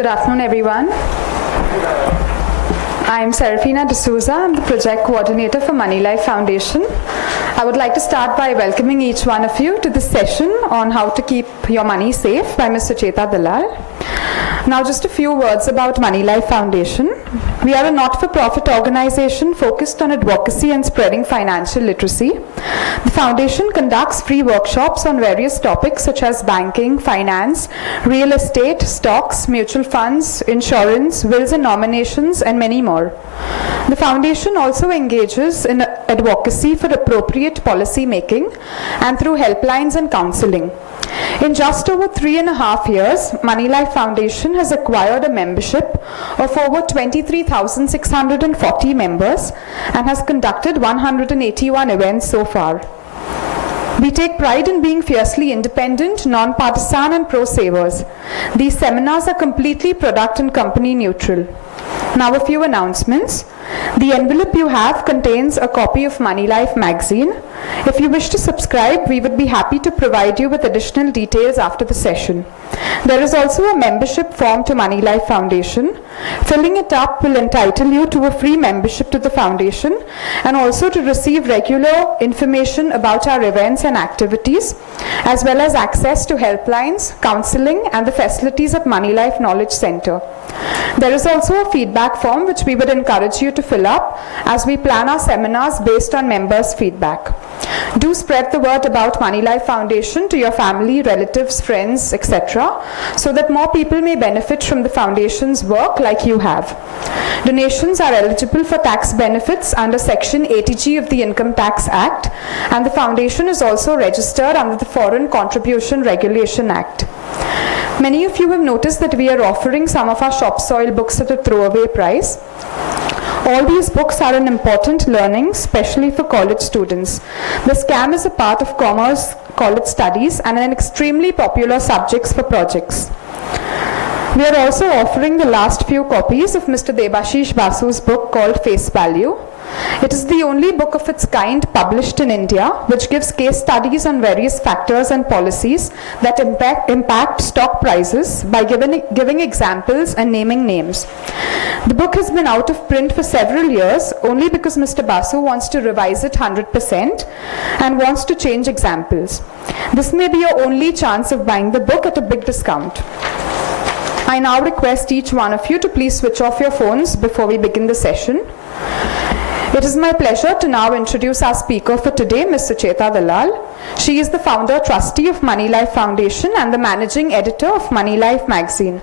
Good afternoon, everyone. I'm Serafina D'Souza. I'm the project coordinator for Moneylife Foundation. I would like to start by welcoming each one of you to this session on how to keep your money safe by Ms. Sucheta Dalal. Now, just a few words about Moneylife Foundation. We are a not-for-profit organization focused on advocacy and spreading financial literacy. The foundation conducts free workshops on various topics such as banking, finance, real estate, stocks, mutual funds, insurance, wills and nominations, and many more. The foundation also engages in advocacy for appropriate policy making and through helplines and counseling. In just over 3.5 years, Moneylife Foundation has acquired a membership of over 23,640 members and has conducted 181 events so far. We take pride in being fiercely independent, non-partisan and pro-savers. These seminars are completely product and company neutral. Now a few announcements. The envelope you have contains a copy of Moneylife magazine. If you wish to subscribe, we would be happy to provide you with additional details after the session. There is also a membership form to Moneylife Foundation. Filling it up will entitle you to a free membership to the foundation and also to receive regular information about our events and activities, as well as access to helplines, counseling, and the facilities at Moneylife Knowledge Center. There is also a feedback form which we would encourage you to fill up as we plan our seminars based on members' feedback. Do spread the word about Moneylife Foundation to your family, relatives, friends, etc., so that more people may benefit from the foundation's work like you have. Donations are eligible for tax benefits under Section 80G of the Income Tax Act, and the foundation is also registered under the Foreign Contribution Regulation Act. Many of you have noticed that we are offering some of our shop soil books at a throwaway price. All these books are an important learning, especially for college students. The scam is a part of commerce college studies and an extremely popular subject for projects. We are also offering the last few copies of Mr. Debashish Basu's book called Face Value. It is the only book of its kind published in India, which gives case studies on various factors and policies that impact stock prices by giving examples and naming names. The book has been out of print for several years only because Mr. Basu wants to revise it 100% and wants to change examples. This may be your only chance of buying the book at a big discount. I now request each one of you to please switch off your phones before we begin the session. It is my pleasure to now introduce our speaker for today, Ms. Sucheta Dalal. She is the founder trustee of Moneylife Foundation and the managing editor of Moneylife magazine.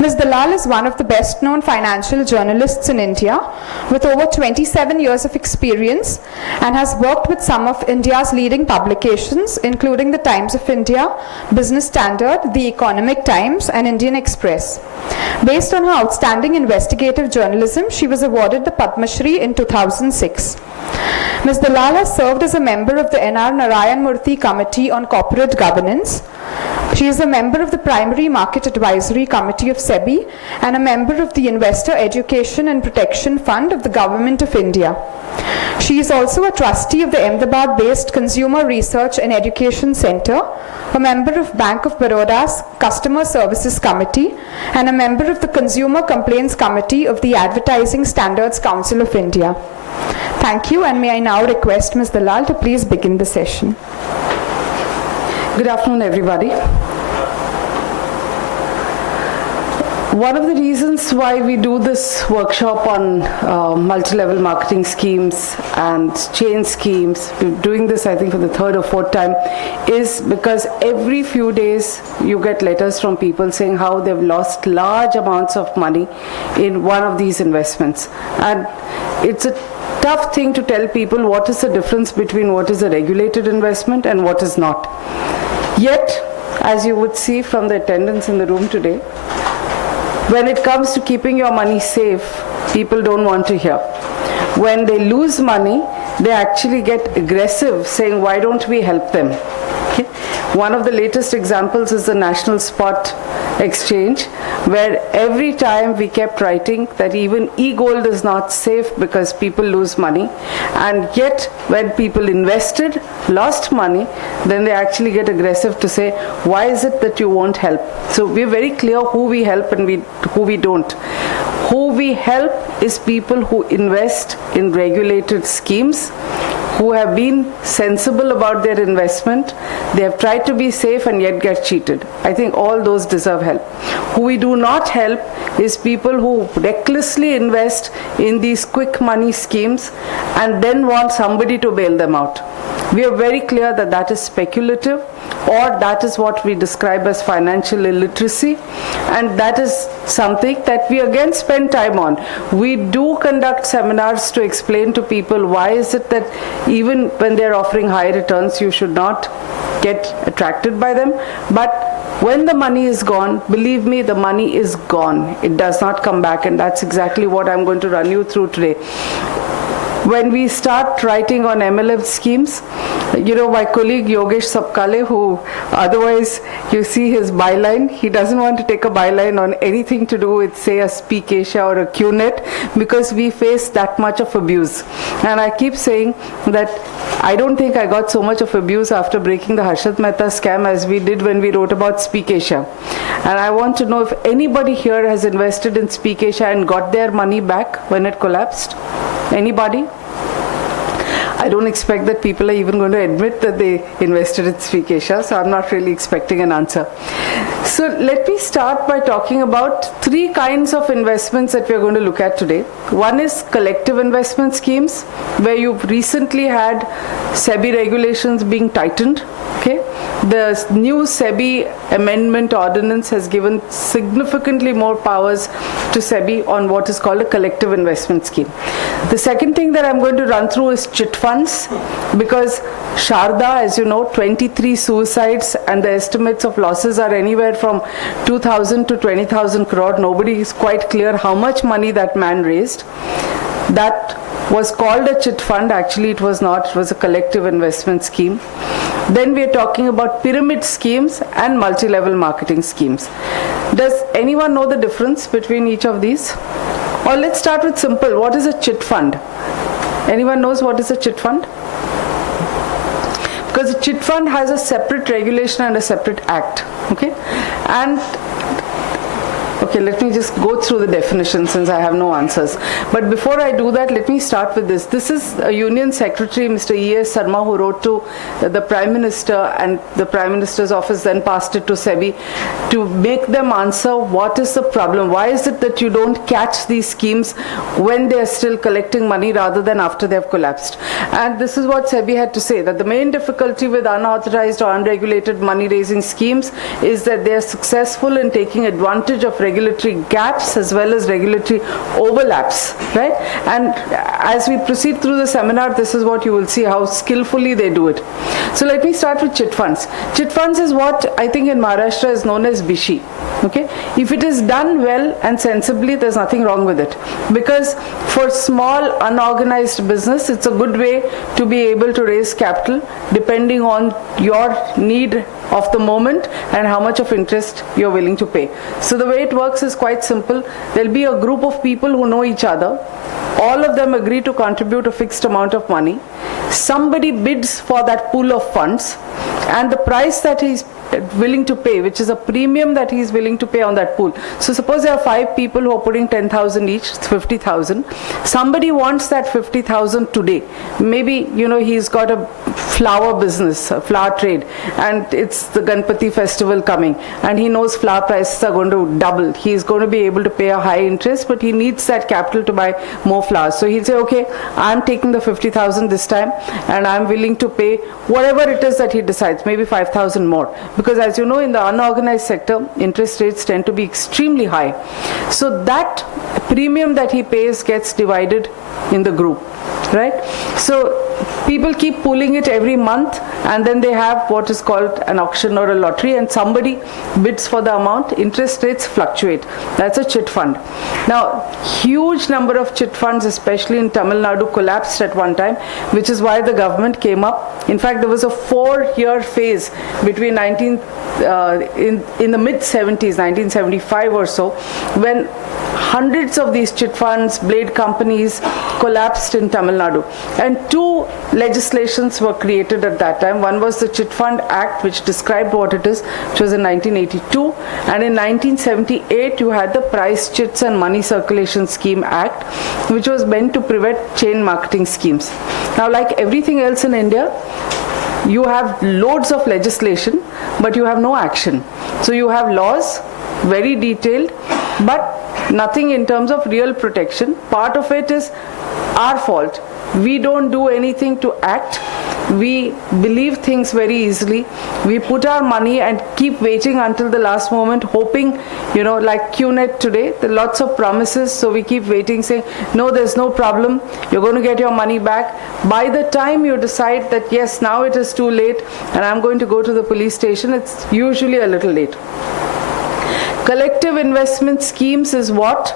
Ms. Dalal is one of the best known financial journalists in India with over 27 years of experience and has worked with some of India's leading publications, including the Times of India, Business Standard, The Economic Times, and Indian Express. Based on her outstanding investigative journalism, she was awarded the Padma Shri in 2006. Ms. Dalal has served as a member of the N.R. Narayan Murthy Committee on Corporate Governance. She is a member of the Primary Market Advisory Committee of SEBI and a member of the Investor Education and Protection Fund of the Government of India. She is also a trustee of the Ahmedabad-based Consumer Research and Education Center, a member of Bank of Baroda's Customer Services Committee, and a member of the Consumer Complaints Committee of the Advertising Standards Council of India. Thank you, and may I now request Ms. Dalal to please begin the session. Good afternoon, everybody. One of the reasons why we do this workshop on multi-level marketing schemes and chain schemes, we're doing this I think for the third or fourth time, is because every few days you get letters from people saying how they've lost large amounts of money in one of these investments. And it's a tough thing to tell people what is the difference between what is a regulated investment and what is not. Yet, as you would see from the attendance in the room today, when it comes to keeping your money safe, people don't want to hear. When they lose money, they actually get aggressive, saying, why don't we help them? Okay? One of the latest examples is the National Spot exchange, where every time we kept writing that even e-gold is not safe because people lose money, and yet when people invested, lost money, then they actually get aggressive to say, why is it that you won't help? So we're very clear who we help and who we don't. Who we help is people who invest in regulated schemes, who have been sensible about their investment. They have tried to be safe and yet get cheated. I think all those deserve help. Who we do not help is people who recklessly invest in these quick money schemes and then want somebody to bail them out. We are very clear that that is speculative, or that is what we describe as financial illiteracy, and that is something that we again spend time on. We do conduct seminars to explain to people why is it that even when they're offering high returns, you should not get attracted by them. But when the money is gone, believe me, the money is gone. It does not come back, and that's exactly what I'm going to run you through today. When we start writing on MLM schemes, my colleague Yogesh Sapkale, who otherwise you see his byline, he doesn't want to take a byline on anything to do with, say, a Speak Asia or a QNet, because we face that much of abuse. And I keep saying that I don't think I got so much of abuse after breaking the Harshad Mehta scam as we did when we wrote about Speak Asia. And I want to know if anybody here has invested in Speak Asia and got their money back when it collapsed. Anybody? I don't expect that people are even going to admit that they invested in Speak Asia, so I'm not really expecting an answer. So let me start by talking about three kinds of investments that we're going to look at today. One is collective investment schemes, where you've recently had SEBI regulations being tightened. Okay, the new SEBI amendment ordinance has given significantly more powers to SEBI on what is called a collective investment scheme. The second thing that I'm going to run through is chit funds, because Sharda, as you know, 23 suicides, and the estimates of losses are anywhere from 2,000 to 20,000 crore. Nobody is quite clear how much money that man raised. That was called a chit fund. Actually, it was not. It was a collective investment scheme. Then we are talking about pyramid schemes and multi-level marketing schemes. Does anyone know the difference between each of these? Or let's start with simple. What is a chit fund? Anyone knows what is a chit fund? Because a chit fund has a separate regulation and a separate act. Okay? And okay, let me just go through the definition since I have no answers. But before I do that, let me start with this. This is a Union Secretary, Mr. E.S. Sarma, who wrote to the Prime Minister, and the Prime Minister's office then passed it to SEBI to make them answer what is the problem. Why is it that you don't catch these schemes when they are still collecting money rather than after they have collapsed? And this is what SEBI had to say, that the main difficulty with unauthorized or unregulated money-raising schemes is that they are successful in taking advantage of regulatory gaps as well as regulatory overlaps, right? And as we proceed through the seminar, this is what you will see, how skillfully they do it. So let me start with chit funds. Chit funds is what I think in Maharashtra is known as bishi. Okay? If it is done well and sensibly, there's nothing wrong with it. Because for small, unorganized business, it's a good way to be able to raise capital depending on your need of the moment and how much of interest you're willing to pay. So the way it works is quite simple. There'll be a group of people who know each other. All of them agree to contribute a fixed amount of money. Somebody bids for that pool of funds, and the price that he's willing to pay, which is a premium that he's willing to pay on that pool. So suppose there are 5 people who are putting 10,000 each, it's 50,000. Somebody wants that 50,000 today. Maybe, he's got a flower business, a flower trade, and it's the Ganpati festival coming, and he knows flower prices are going to double. He's going to be able to pay a high interest, but he needs that capital to buy more flowers. So he'll say, okay, I'm taking the 50,000 this time, and I'm willing to pay whatever it is that he decides, maybe 5,000 more. Because as you know, in the unorganized sector, interest rates tend to be extremely high. So that premium that he pays gets divided in the group. right? So people keep pulling it every month, and then they have what is called an auction or a lottery, and somebody bids for the amount. Interest rates fluctuate. That's a chit fund. Now, huge number of chit funds, especially in Tamil Nadu, collapsed at one time, which is why the government came up. In fact, there was a 4-year phase between in the mid-70s, 1975 or so, when hundreds of these chit funds, blade companies collapsed in Tamil Nadu. And 2 legislations were created at that time. One was the Chit Fund Act, which described what it is, which was in 1982. And in 1978, you had the Price Chits and Money Circulation Scheme Act, which was meant to prevent chain marketing schemes. Now, like everything else in India, you have loads of legislation, but you have no action. So you have laws, very detailed, but nothing in terms of real protection. Part of it is our fault. We don't do anything to act. We believe things very easily. We put our money and keep waiting until the last moment, hoping, like QNet today, there are lots of promises, so we keep waiting, saying, no, there's no problem, you're going to get your money back. By the time you decide that, yes, now it is too late and I'm going to go to the police station, it's usually a little late. Collective investment schemes is what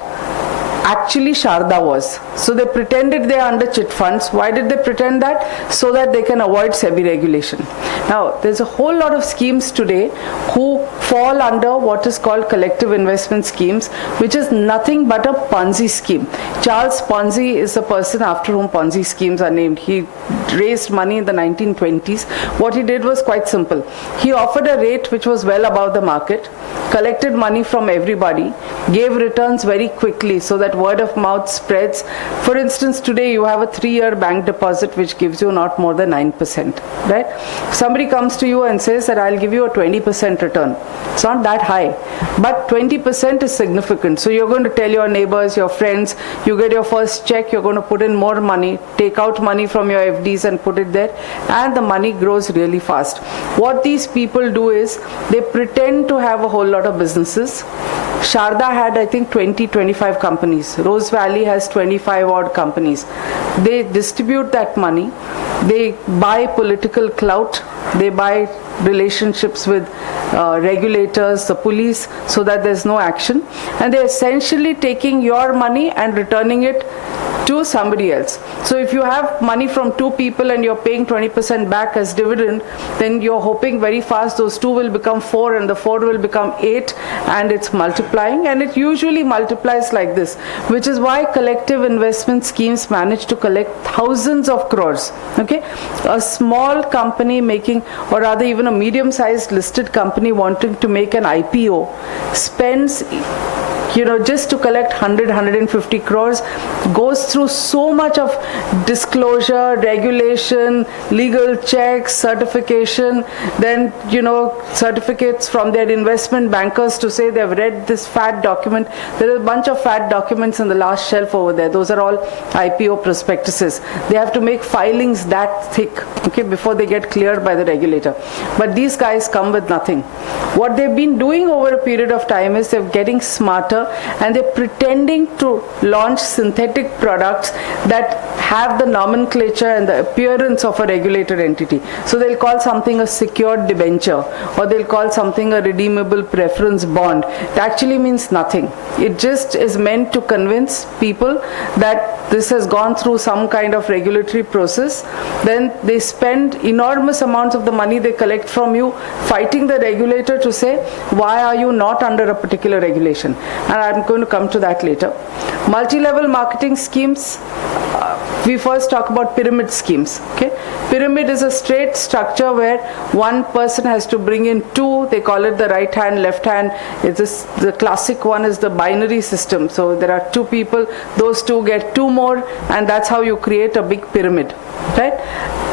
actually Sharda was. So they pretended they are under chit funds. Why did they pretend that? So that they can avoid SEBI regulation. Now, there's a whole lot of schemes today who fall under what is called collective investment schemes, which is nothing but a Ponzi scheme. Charles Ponzi is the person after whom Ponzi schemes are named. He raised money in the 1920s. What he did was quite simple. He offered a rate which was well above the market, collected money from everybody, gave returns very quickly so that word of mouth spreads. For instance, today you have a 3-year bank deposit which gives you not more than 9%, right? Somebody comes to you and says that I'll give you a 20% return. It's not that high, but 20% is significant. So you're going to tell your neighbors, your friends, you get your first check, you're going to put in more money, take out money from your FDs and put it there, and the money grows really fast. What these people do is they pretend to have a whole lot of businesses. Sharda had, I think, 25 companies. Rose Valley has 25 odd companies. They distribute that money. They buy political clout. They buy relationships with regulators, the police, so that there's no action. And they're essentially taking your money and returning it to somebody else. So if you have money from 2 people and you're paying 20% back as dividend, then you're hoping very fast those 2 will become 4 and the 4 will become 8, and it's multiplying, and it usually multiplies like this, which is why collective investment schemes manage to collect thousands of crores. Okay, a small company making, or rather even a medium-sized listed company wanting to make an IPO spends, just to collect 150 crores, goes through so much of disclosure, regulation, legal checks, certification, then, certificates from their investment bankers to say they've read this fat document. There are a bunch of fat documents in the last shelf over there. Those are all IPO prospectuses. They have to make filings that thick, okay, before they get cleared by the regulator. But these guys come with nothing. What they've been doing over a period of time is they're getting smarter, and they're pretending to launch synthetic products that have the nomenclature and the appearance of a regulated entity. So they'll call something a secured debenture, or they'll call something a redeemable preference bond. It actually means nothing. It just is meant to convince people that this has gone through some kind of regulatory process. Then they spend enormous amounts of the money they collect from you fighting the regulator to say, why are you not under a particular regulation? And I'm going to come to that later. Multi-level marketing schemes, we first talk about pyramid schemes. Okay, pyramid is a straight structure where one person has to bring in 2. They call it the right hand, left hand. The classic one is the binary system. So there are 2 people, those 2 get 2 more, and that's how you create a big pyramid, right?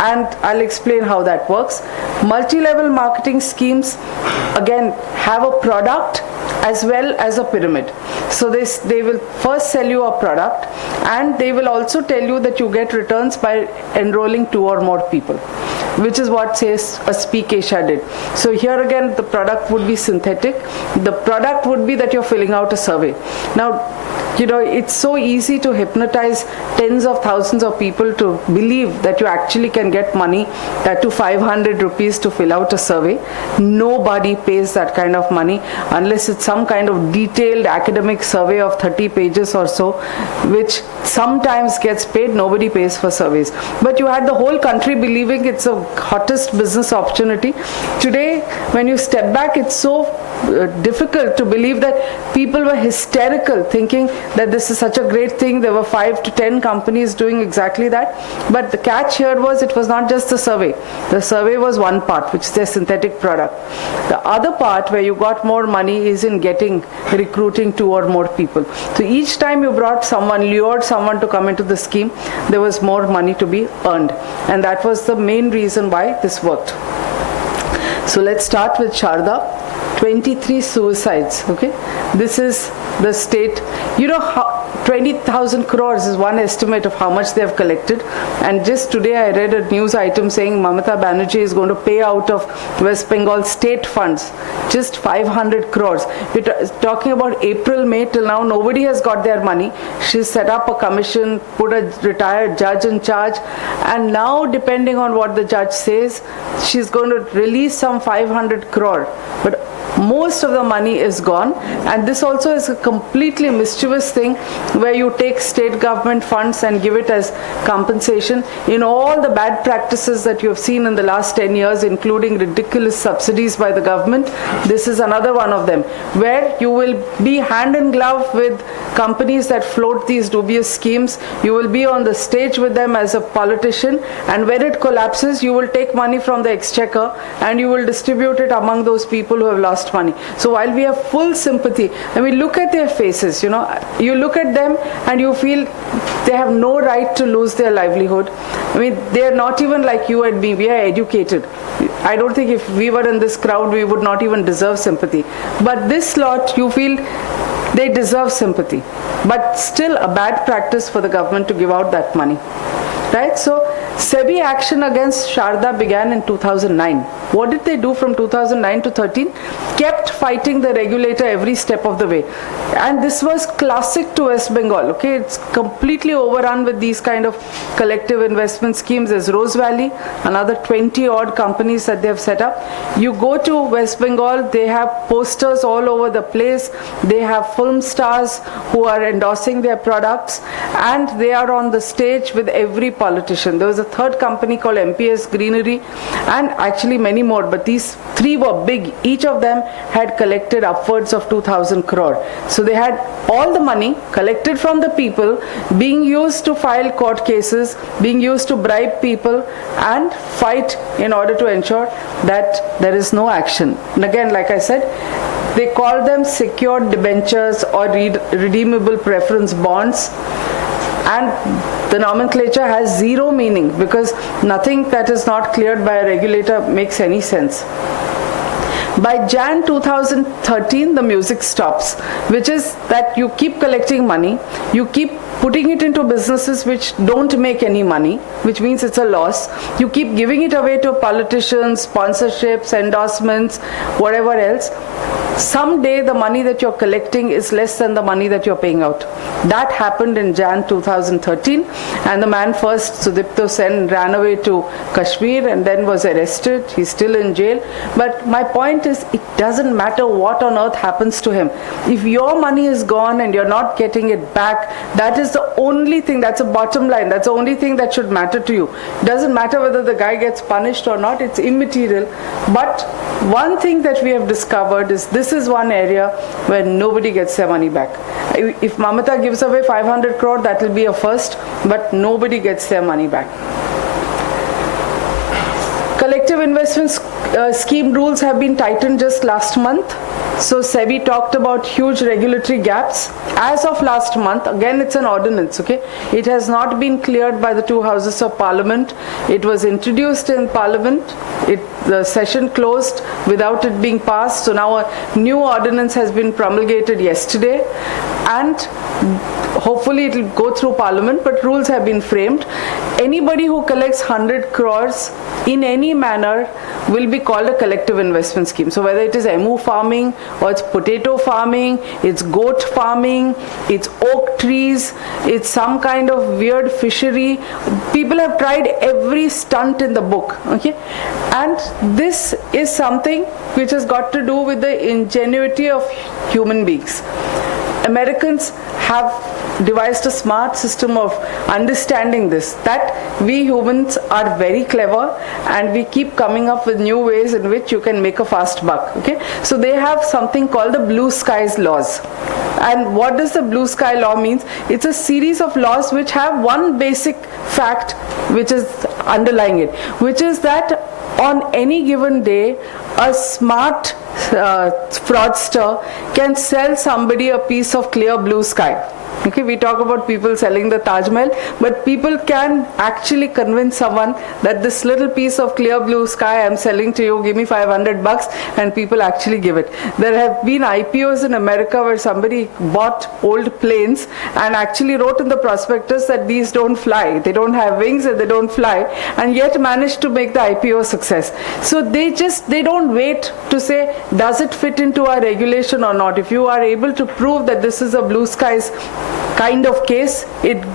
And I'll explain how that works. Multi-level marketing schemes, again, have a product as well as a pyramid. So they will first sell you a product, and they will also tell you that you get returns by enrolling 2 or more people, which is what, says, a Speak Asia did. So here again, the product would be synthetic. The product would be that you're filling out a survey. Now, it's so easy to hypnotize tens of thousands of people to believe that you actually can get money, that to 500 rupees to fill out a survey. Nobody pays that kind of money unless it's some kind of detailed academic survey of 30 pages or so, which sometimes gets paid. Nobody pays for surveys. But you had the whole country believing it's the hottest business opportunity. Today, when you step back, it's so difficult to believe that people were hysterical thinking that this is such a great thing. There were 5 to 10 companies doing exactly that. But the catch here was it was not just the survey. The survey was one part, which is their synthetic product. The other part where you got more money is in recruiting 2 or more people. So each time you lured someone to come into the scheme, there was more money to be earned. And that was the main reason why this worked. So let's start with Sharda. 23 suicides, okay? This is the state. 20,000 crores is one estimate of how much they have collected. And just today I read a news item saying Mamata Banerjee is going to pay out of West Bengal state funds just 500 crores. We're talking about April, May till now, nobody has got their money. She's set up a commission, put a retired judge in charge, and now depending on what the judge says, she's going to release some 500 crore. But most of the money is gone, and this also is a completely mischievous thing where you take state government funds and give it as compensation. In all the bad practices that you have seen in the last 10 years, including ridiculous subsidies by the government, this is another one of them, where you will be hand in glove with companies that float these dubious schemes. You will be on the stage with them as a politician, and when it collapses, you will take money from the exchequer and you will distribute it among those people who have lost money. So while we have full sympathy, I mean, look at their faces, you look at them and you feel they have no right to lose their livelihood. I mean, they are not even like you and me. We are educated. I don't think if we were in this crowd, we would not even deserve sympathy. But this lot, you feel they deserve sympathy. But still a bad practice for the government to give out that money. Right? So SEBI action against Sharda began in 2009. What did they do from 2009 to 13? Kept fighting the regulator every step of the way. And this was classic to West Bengal. Okay, it's completely overrun with these kind of collective investment schemes. There's Rose Valley, another 20 odd companies that they have set up. You go to West Bengal, they have posters all over the place. They have film stars who are endorsing their products, and they are on the stage with every politician. There was a third company called MPS Greenery, and actually many more, but these 3 were big. Each of them had collected upwards of 2,000 crore. So they had all the money collected from the people being used to file court cases, being used to bribe people and fight in order to ensure that there is no action. And again, like I said, they call them secured debentures or redeemable preference bonds. And the nomenclature has zero meaning because nothing that is not cleared by a regulator makes any sense. By Jan 2013, the music stops, which is that you keep collecting money, you keep putting it into businesses which don't make any money, which means it's a loss. You keep giving it away to politicians, sponsorships, endorsements, whatever else. Someday the money that you're collecting is less than the money that you're paying out. That happened in Jan 2013, and the man first, Sudipto Sen, ran away to Kashmir and then was arrested. He's still in jail. But my point is, it doesn't matter what on earth happens to him. If your money is gone and you're not getting it back, that is the only thing, that's a bottom line. That's the only thing that should matter to you. It doesn't matter whether the guy gets punished or not. It's immaterial. But one thing that we have discovered is this is one area where nobody gets their money back. If Mamata gives away 500 crore, that will be a first, but nobody gets their money back. Collective investment scheme rules have been tightened just last month. So SEBI talked about huge regulatory gaps. As of last month, again it's an ordinance, okay? It has not been cleared by the 2 houses of parliament. It was introduced in parliament. The session closed without it being passed. So now a new ordinance has been promulgated yesterday. and hopefully it will go through parliament, but rules have been framed. Anybody who collects 100 crores in any manner will be called a collective investment scheme. So whether it is emu farming, or it's potato farming, it's goat farming, it's oak trees, it's some kind of weird fishery, people have tried every stunt in the book, okay? And this is something which has got to do with the ingenuity of human beings. Americans have devised a smart system of understanding this, that we humans are very clever and we keep coming up with new ways in which you can make a fast buck, okay? So they have something called the blue skies laws. And what does the blue sky law means? It's a series of laws which have one basic fact which is underlying it, which is that on any given day, a smart fraudster can sell somebody a piece of clear blue sky. Okay, we talk about people selling the Taj Mahal, but people can actually convince someone that this little piece of clear blue sky I'm selling to you, give me $500, and people actually give it. There have been IPOs in America where somebody bought old planes and actually wrote in the prospectus that these don't fly, they don't have wings and they don't fly, and yet managed to make the IPO a success. So they don't wait to say, does it fit into our regulation or not? If you are able to prove that this is a blue skies kind of case, it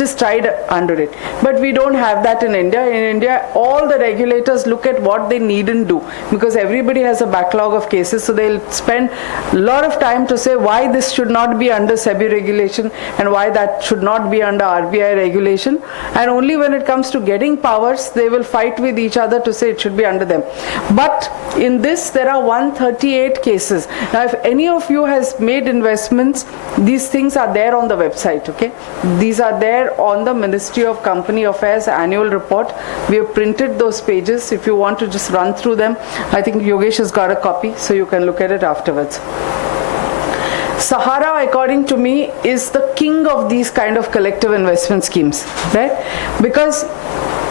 is tried under it. But we don't have that in India. In India, all the regulators look at what they need and do, because everybody has a backlog of cases, so they'll spend a lot of time to say why this should not be under SEBI regulation and why that should not be under RBI regulation, and only when it comes to getting powers, they will fight with each other to say it should be under them. But in this, there are 138 cases. Now, if any of you has made investments, these things are there on the website, okay? These are there on the Ministry of Company Affairs annual report. We have printed those pages. If you want to just run through them, I think Yogesh has got a copy, so you can look at it afterwards. Sahara, according to me, is the king of these kind of collective investment schemes, right? Because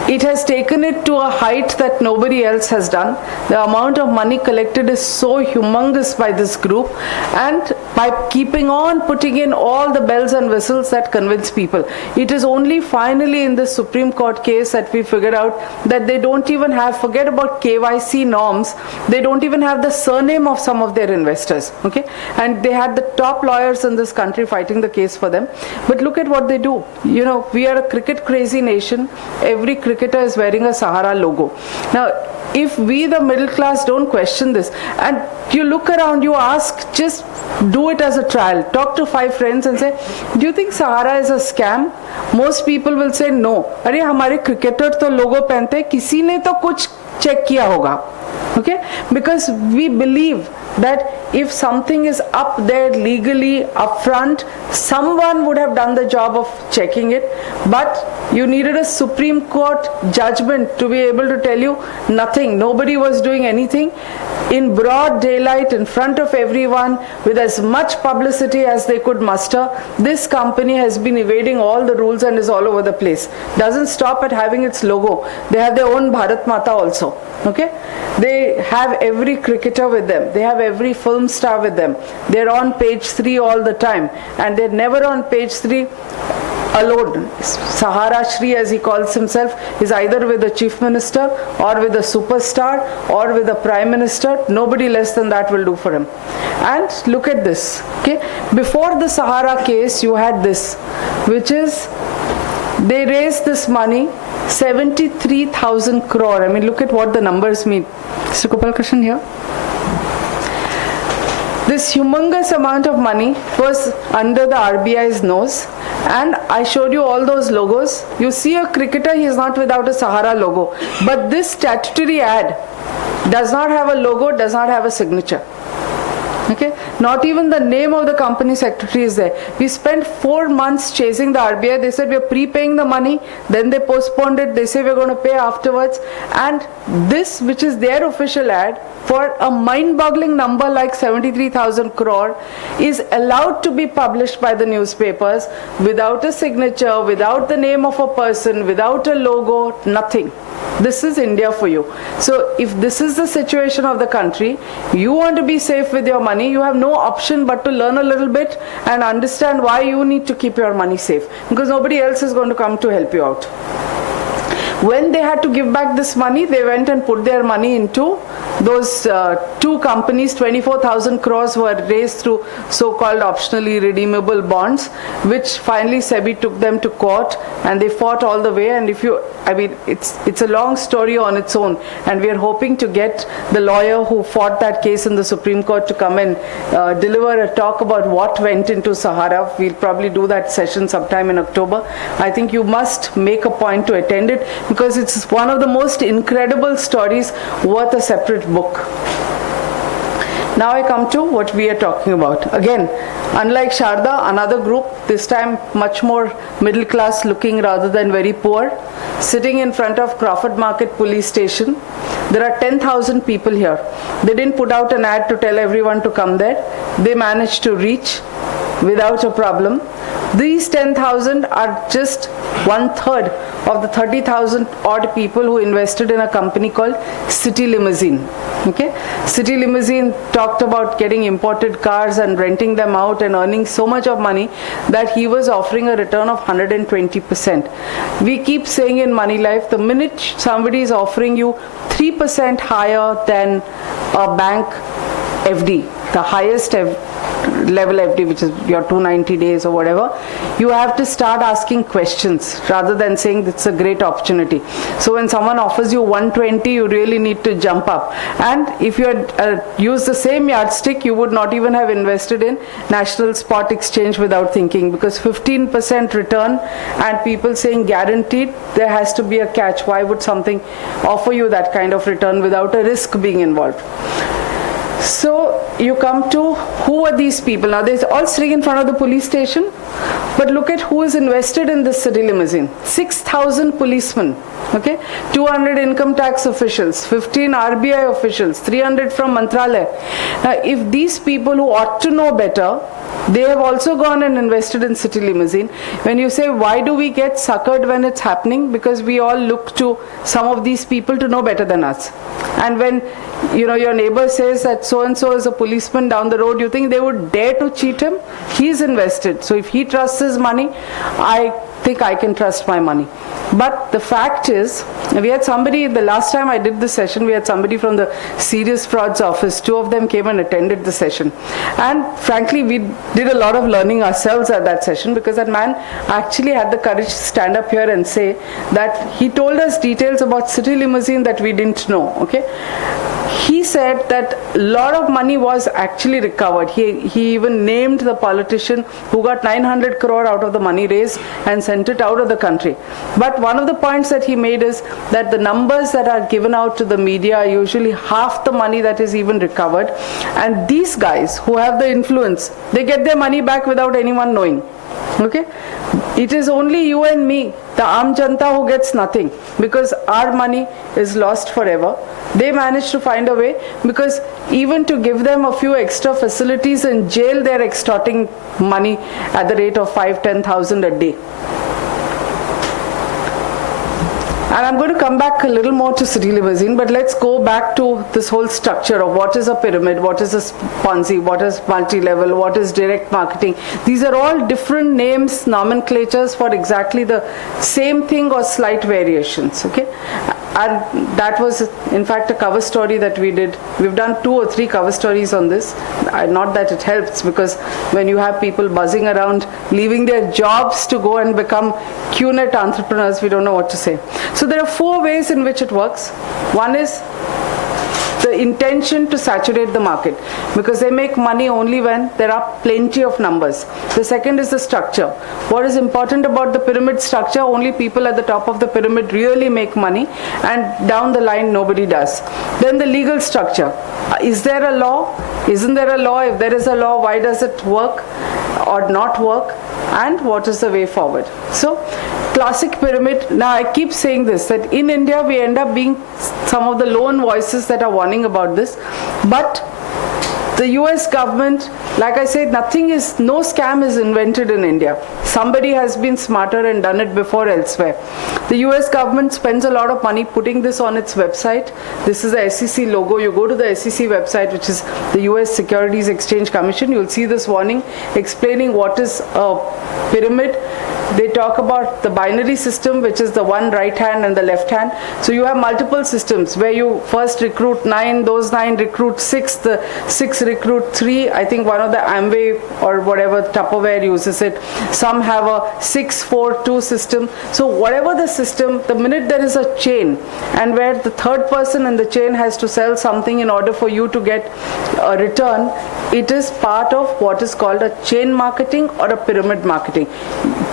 it has taken it to a height that nobody else has done. The amount of money collected is so humongous by this group, and by keeping on putting in all the bells and whistles that convince people. It is only finally in the Supreme Court case that we figured out that they don't even have, forget about KYC norms, they don't even have the surname of some of their investors, okay? And they had the top lawyers in this country fighting the case for them. But look at what they do. You know, we are a cricket crazy nation. Every cricketer is wearing a Sahara logo. Now, if we the middle class don't question this, and you look around, you ask, just do it as a trial. Talk to 5 friends and say, do you think Sahara is a scam? Most people will say no. अरे हमारे cricketer तो logo पहनते हैं, किसी ने तो कुछ check किया होगा. Okay? Because we believe that if something is up there legally upfront, someone would have done the job of checking it, but you needed a Supreme Court judgment to be able to tell you nothing. Nobody was doing anything. In broad daylight, in front of everyone, with as much publicity as they could muster, this company has been evading all the rules and is all over the place. Doesn't stop at having its logo. They have their own Bharat Mata also. Okay? They have every cricketer with them. They have every film star with them. They're on page 3 all the time. And they're never on page 3 alone. Sahara Shri, as he calls himself, is either with the chief minister or with a superstar or with the prime minister. Nobody less than that will do for him. And look at this. Okay, before the Sahara case, you had this, which is they raised this money, 73,000 crore. I mean, look at what the numbers mean. Mr. Gopal Krishnan here. This humongous amount of money was under the RBI's nose, and I showed you all those logos. You see a cricketer, he is not without a Sahara logo, but this statutory ad does not have a logo, does not have a signature. Okay, not even the name of the company secretary is there. We spent 4 months chasing the RBI. They said we are prepaying the money, then they postponed it. They say we're going to pay afterwards, and this, which is their official ad, for a mind-boggling number like 73,000 crore, is allowed to be published by the newspapers without a signature, without the name of a person, without a logo, nothing. This is India for you. So if this is the situation of the country, you want to be safe with your money, you have no option but to learn a little bit and understand why you need to keep your money safe, because nobody else is going to come to help you out. When they had to give back this money, they went and put their money into those two companies. 24,000 crores were raised through so-called optionally redeemable bonds, which finally SEBI took them to court, and they fought all the way. And it's a long story on its own, and we are hoping to get the lawyer who fought that case in the Supreme Court to come and deliver a talk about what went into Sahara. We'll probably do that session sometime in October. I think you must make a point to attend it, because it's one of the most incredible stories worth a separate book. Now I come to what we are talking about. Again, unlike Sharda, another group, this time much more middle class looking rather than very poor, sitting in front of Crawford Market police station. There are 10,000 people here. They didn't put out an ad to tell everyone to come there. They managed to reach without a problem. These 10,000 are just 1/3 of the 30,000 odd people who invested in a company called City Limousine. Okay, City Limousine talked about getting imported cars and renting them out and earning so much of money that he was offering a return of 120%. We keep saying in Moneylife, the minute somebody is offering you 3% higher than a bank FD, the highest level FD, which is your 290 days or whatever, you have to start asking questions rather than saying it's a great opportunity. So when someone offers you 120, you really need to jump up. And if you had used the same yardstick, you would not even have invested in National Spot Exchange without thinking, because 15% return and people saying guaranteed, there has to be a catch. Why would something offer you that kind of return without a risk being involved? So you come to, who are these people? Now they're all sitting in front of the police station, but look at who is invested in this City Limousine. 6,000 policemen, okay? 200 income tax officials, 15 RBI officials, 300 from Mantralaya. Now if these people who ought to know better, they have also gone and invested in City Limousine. When you say, why do we get suckered when it's happening? Because we all look to some of these people to know better than us. And when your neighbor says that so-and-so is a policeman down the road, you think they would dare to cheat him? He's invested. So if he trusts his money, I think I can trust my money. But the fact is, we had somebody, the last time I did this session, we had somebody from the Serious Frauds office. 2 of them came and attended the session. And frankly, we did a lot of learning ourselves at that session, because that man actually had the courage to stand up here and say that he told us details about City Limousine that we didn't know, okay? He said that a lot of money was actually recovered. He even named the politician who got 900 crore out of the money raised and sent it out of the country. But one of the points that he made is that the numbers that are given out to the media are usually half the money that is even recovered. And these guys who have the influence, they get their money back without anyone knowing. Okay, it is only you and me, the Aam Janta, who gets nothing, because our money is lost forever. They managed to find a way, because even to give them a few extra facilities in jail, they're extorting money at the rate of 5,000-10,000 a day. And I'm going to come back a little more to City Limousine, but let's go back to this whole structure of what is a pyramid, what is a Ponzi, what is multi-level, what is direct marketing. These are all different names, nomenclatures for exactly the same thing or slight variations, okay? And that was, in fact, a cover story that we did. We've done 2 or 3 cover stories on this. Not that it helps, because when you have people buzzing around, leaving their jobs to go and become QNet entrepreneurs, we don't know what to say. So there are 4 ways in which it works. One is the intention to saturate the market, because they make money only when there are plenty of numbers. The second is the structure. What is important about the pyramid structure? Only people at the top of the pyramid really make money, and down the line nobody does. Then the legal structure. Is there a law? Isn't there a law? If there is a law, why does it work or not work? And what is the way forward? So classic pyramid. Now I keep saying this, that in India we end up being some of the lone voices that are warning about this, but The US government, like I said, no scam is invented in India. Somebody has been smarter and done it before elsewhere. The US government spends a lot of money putting this on its website. This is the SEC logo. You go to the SEC website, which is the US Securities Exchange Commission, you'll see this warning explaining what is a pyramid. They talk about the binary system, which is the one right hand and the left hand. So you have multiple systems where you first recruit 9, those 9 recruit 6, the 6 recruit 3. I think one of the Amway or whatever Tupperware uses it. Some have a 6-4-2 system. So whatever the system, the minute there is a chain and where the third person in the chain has to sell something in order for you to get a return, it is part of what is called a chain marketing or a pyramid marketing.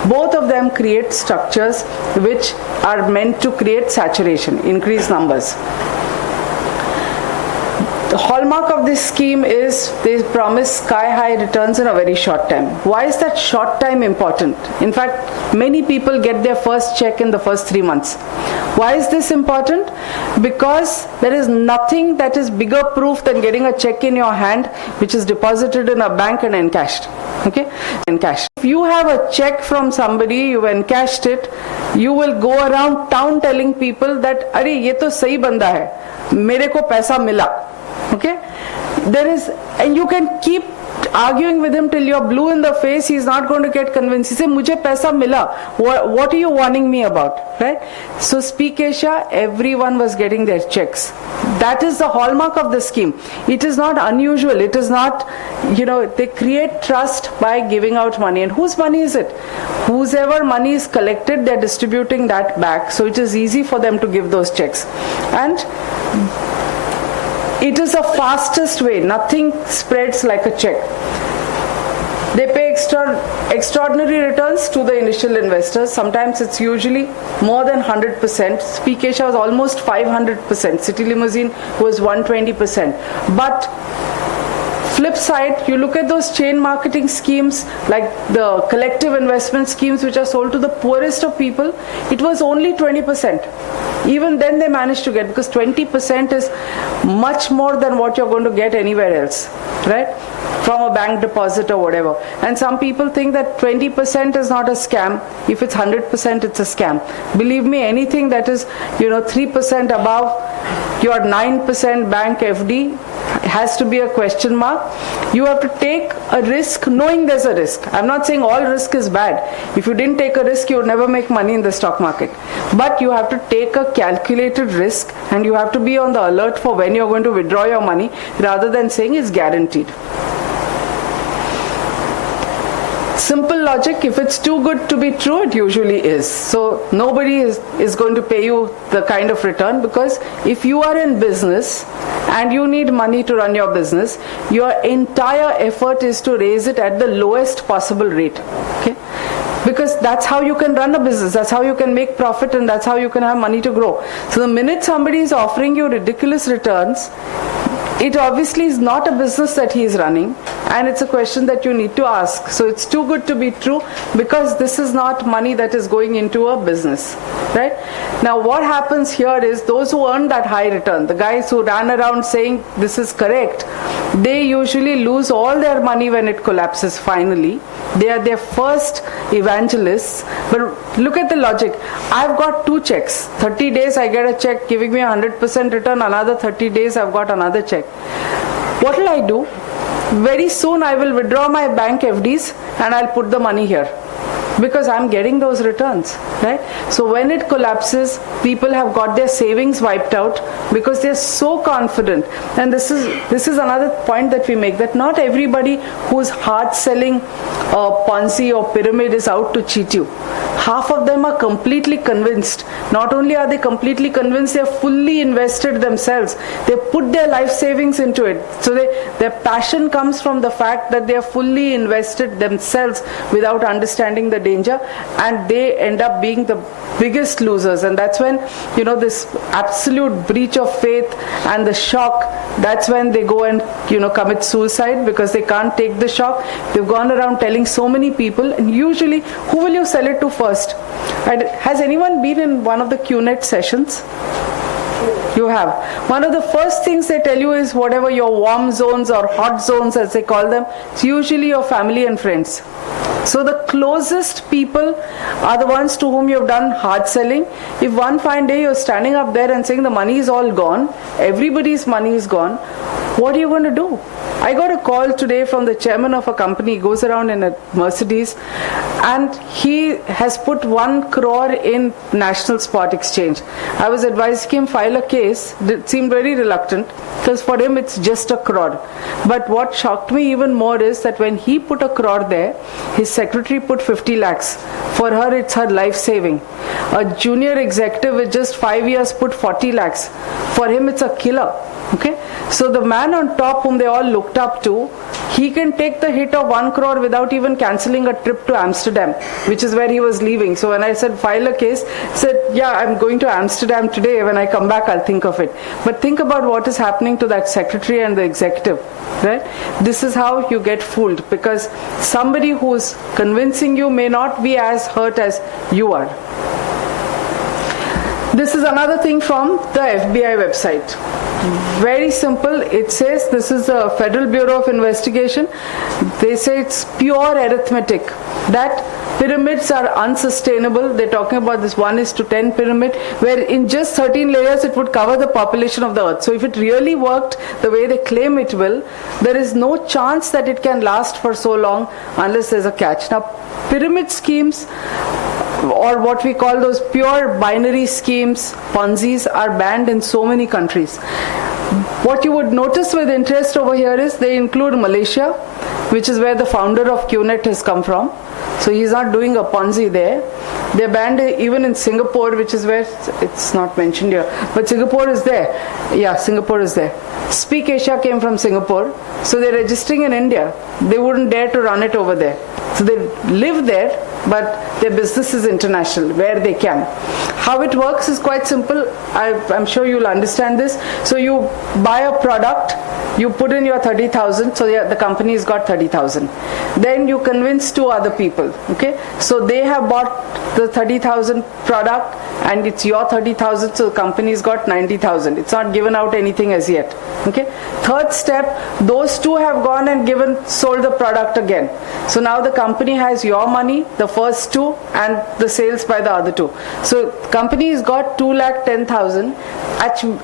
Both of them create structures which are meant to create saturation, increase numbers. The hallmark of this scheme is they promise sky-high returns in a very short time. Why is that short time important? In fact, many people get their first check in the first 3 months. Why is this important? Because there is nothing that is bigger proof than getting a check in your hand which is deposited in a bank and encashed. Okay? Encashed. If you have a check from somebody, you've encashed it, you will go around town telling people that, "Arey, ye to sahi banda hai. Mere ko paisa mila." Okay? And you can keep arguing with him till you're blue in the face. He's not going to get convinced. He says, "Mujhe paisa mila. What are you warning me about?" Right? So Speak Asia, everyone was getting their checks. That is the hallmark of the scheme. It is not unusual. It is not, they create trust by giving out money. And whose money is it? Whosever money is collected, they're distributing that back. So it is easy for them to give those checks. And it is the fastest way. Nothing spreads like a check. They pay extraordinary returns to the initial investors. Sometimes it's usually more than 100%. Speak Asia was almost 500%. City Limousine was 120%. But flip side, you look at those chain marketing schemes like the collective investment schemes which are sold to the poorest of people, it was only 20%. Even then they managed to get, because 20% is much more than what you're going to get anywhere else, right? From a bank deposit or whatever. And some people think that 20% is not a scam. If it's 100%, it's a scam. Believe me, anything that is 3% above your 9% bank FD has to be a question mark. You have to take a risk knowing there's a risk. I'm not saying all risk is bad. If you didn't take a risk, you would never make money in the stock market. But you have to take a calculated risk, and you have to be on the alert for when you're going to withdraw your money rather than saying it's guaranteed. Simple logic, if it's too good to be true, it usually is. So nobody is going to pay you the kind of return, because if you are in business and you need money to run your business, your entire effort is to raise it at the lowest possible rate. Okay? Because that's how you can run a business, that's how you can make profit, and that's how you can have money to grow. So the minute somebody is offering you ridiculous returns, it obviously is not a business that he is running, and it's a question that you need to ask. So it's too good to be true, because this is not money that is going into a business, right? Now what happens here is those who earn that high return, the guys who ran around saying this is correct, they usually lose all their money when it collapses finally. They are their first evangelists. But look at the logic. I've got 2 checks. 30 days I get a check giving me 100% return. Another 30 days I've got another check. What will I do? Very soon I will withdraw my bank FDs and I'll put the money here, because I'm getting those returns, right? So when it collapses, people have got their savings wiped out because they're so confident. And this is another point that we make, that not everybody who's hard selling Ponzi or pyramid is out to cheat you. Half of them are completely convinced. Not only are they completely convinced, they are fully invested themselves. They put their life savings into it. So their passion comes from the fact that they are fully invested themselves without understanding the danger, and they end up being the biggest losers. And that's when, this absolute breach of faith and the shock, that's when they go and, commit suicide, because they can't take the shock. They've gone around telling so many people, and usually, who will you sell it to first? And has anyone been in one of the QNet sessions? You have. One of the first things they tell you is whatever your warm zones or hot zones as they call them, it's usually your family and friends. So the closest people are the ones to whom you have done hard selling. If one fine day you're standing up there and saying the money is all gone, everybody's money is gone, what are you going to do? I got a call today from the chairman of a company. He goes around in a Mercedes and he has put 1 crore in National Spot Exchange. I was advising him file a case. It seemed very reluctant because for him it's just a crore. But what shocked me even more is that when he put a crore there, his secretary put 50 lakhs. For her, it's her life saving. A junior executive with just 5 years put 40 lakhs. For him, it's a killer. Okay, so the man on top whom they all looked up to, he can take the hit of 1 crore without even cancelling a trip to Amsterdam, which is where he was leaving. So when I said file a case, he said, yeah, I'm going to Amsterdam today. When I come back, I'll think of it. But think about what is happening to that secretary and the executive, right? This is how you get fooled, because somebody who's convincing you may not be as hurt as you are. This is another thing from the FBI website. Very simple. It says, this is the Federal Bureau of Investigation. They say it's pure arithmetic, that pyramids are unsustainable. They're talking about this 1:10 pyramid, where in just 13 layers it would cover the population of the earth. So if it really worked the way they claim it will, there is no chance that it can last for so long unless there's a catch. Now, pyramid schemes, or what we call those pure binary schemes, Ponzis, are banned in so many countries. What you would notice with interest over here is they include Malaysia, which is where the founder of QNet has come from. So he's not doing a Ponzi there. They're banned even in Singapore, which is where it's not mentioned here. But Singapore is there. Yeah, Singapore is there. Speak Asia came from Singapore. So they're registering in India. They wouldn't dare to run it over there. So they live there, but their business is international, where they can. How it works is quite simple. I'm sure you'll understand this. So you buy a product, you put in your 30,000, so the company's got 30,000. Then you convince 2 other people, okay? So they have bought the 30,000 product and it's your 30,000, so the company's got 90,000. It's not given out anything as yet, okay? Third step, those 2 have gone and sold the product again. So now the company has your money, the first 2, and the sales by the other 2. So company has got 2,10,000,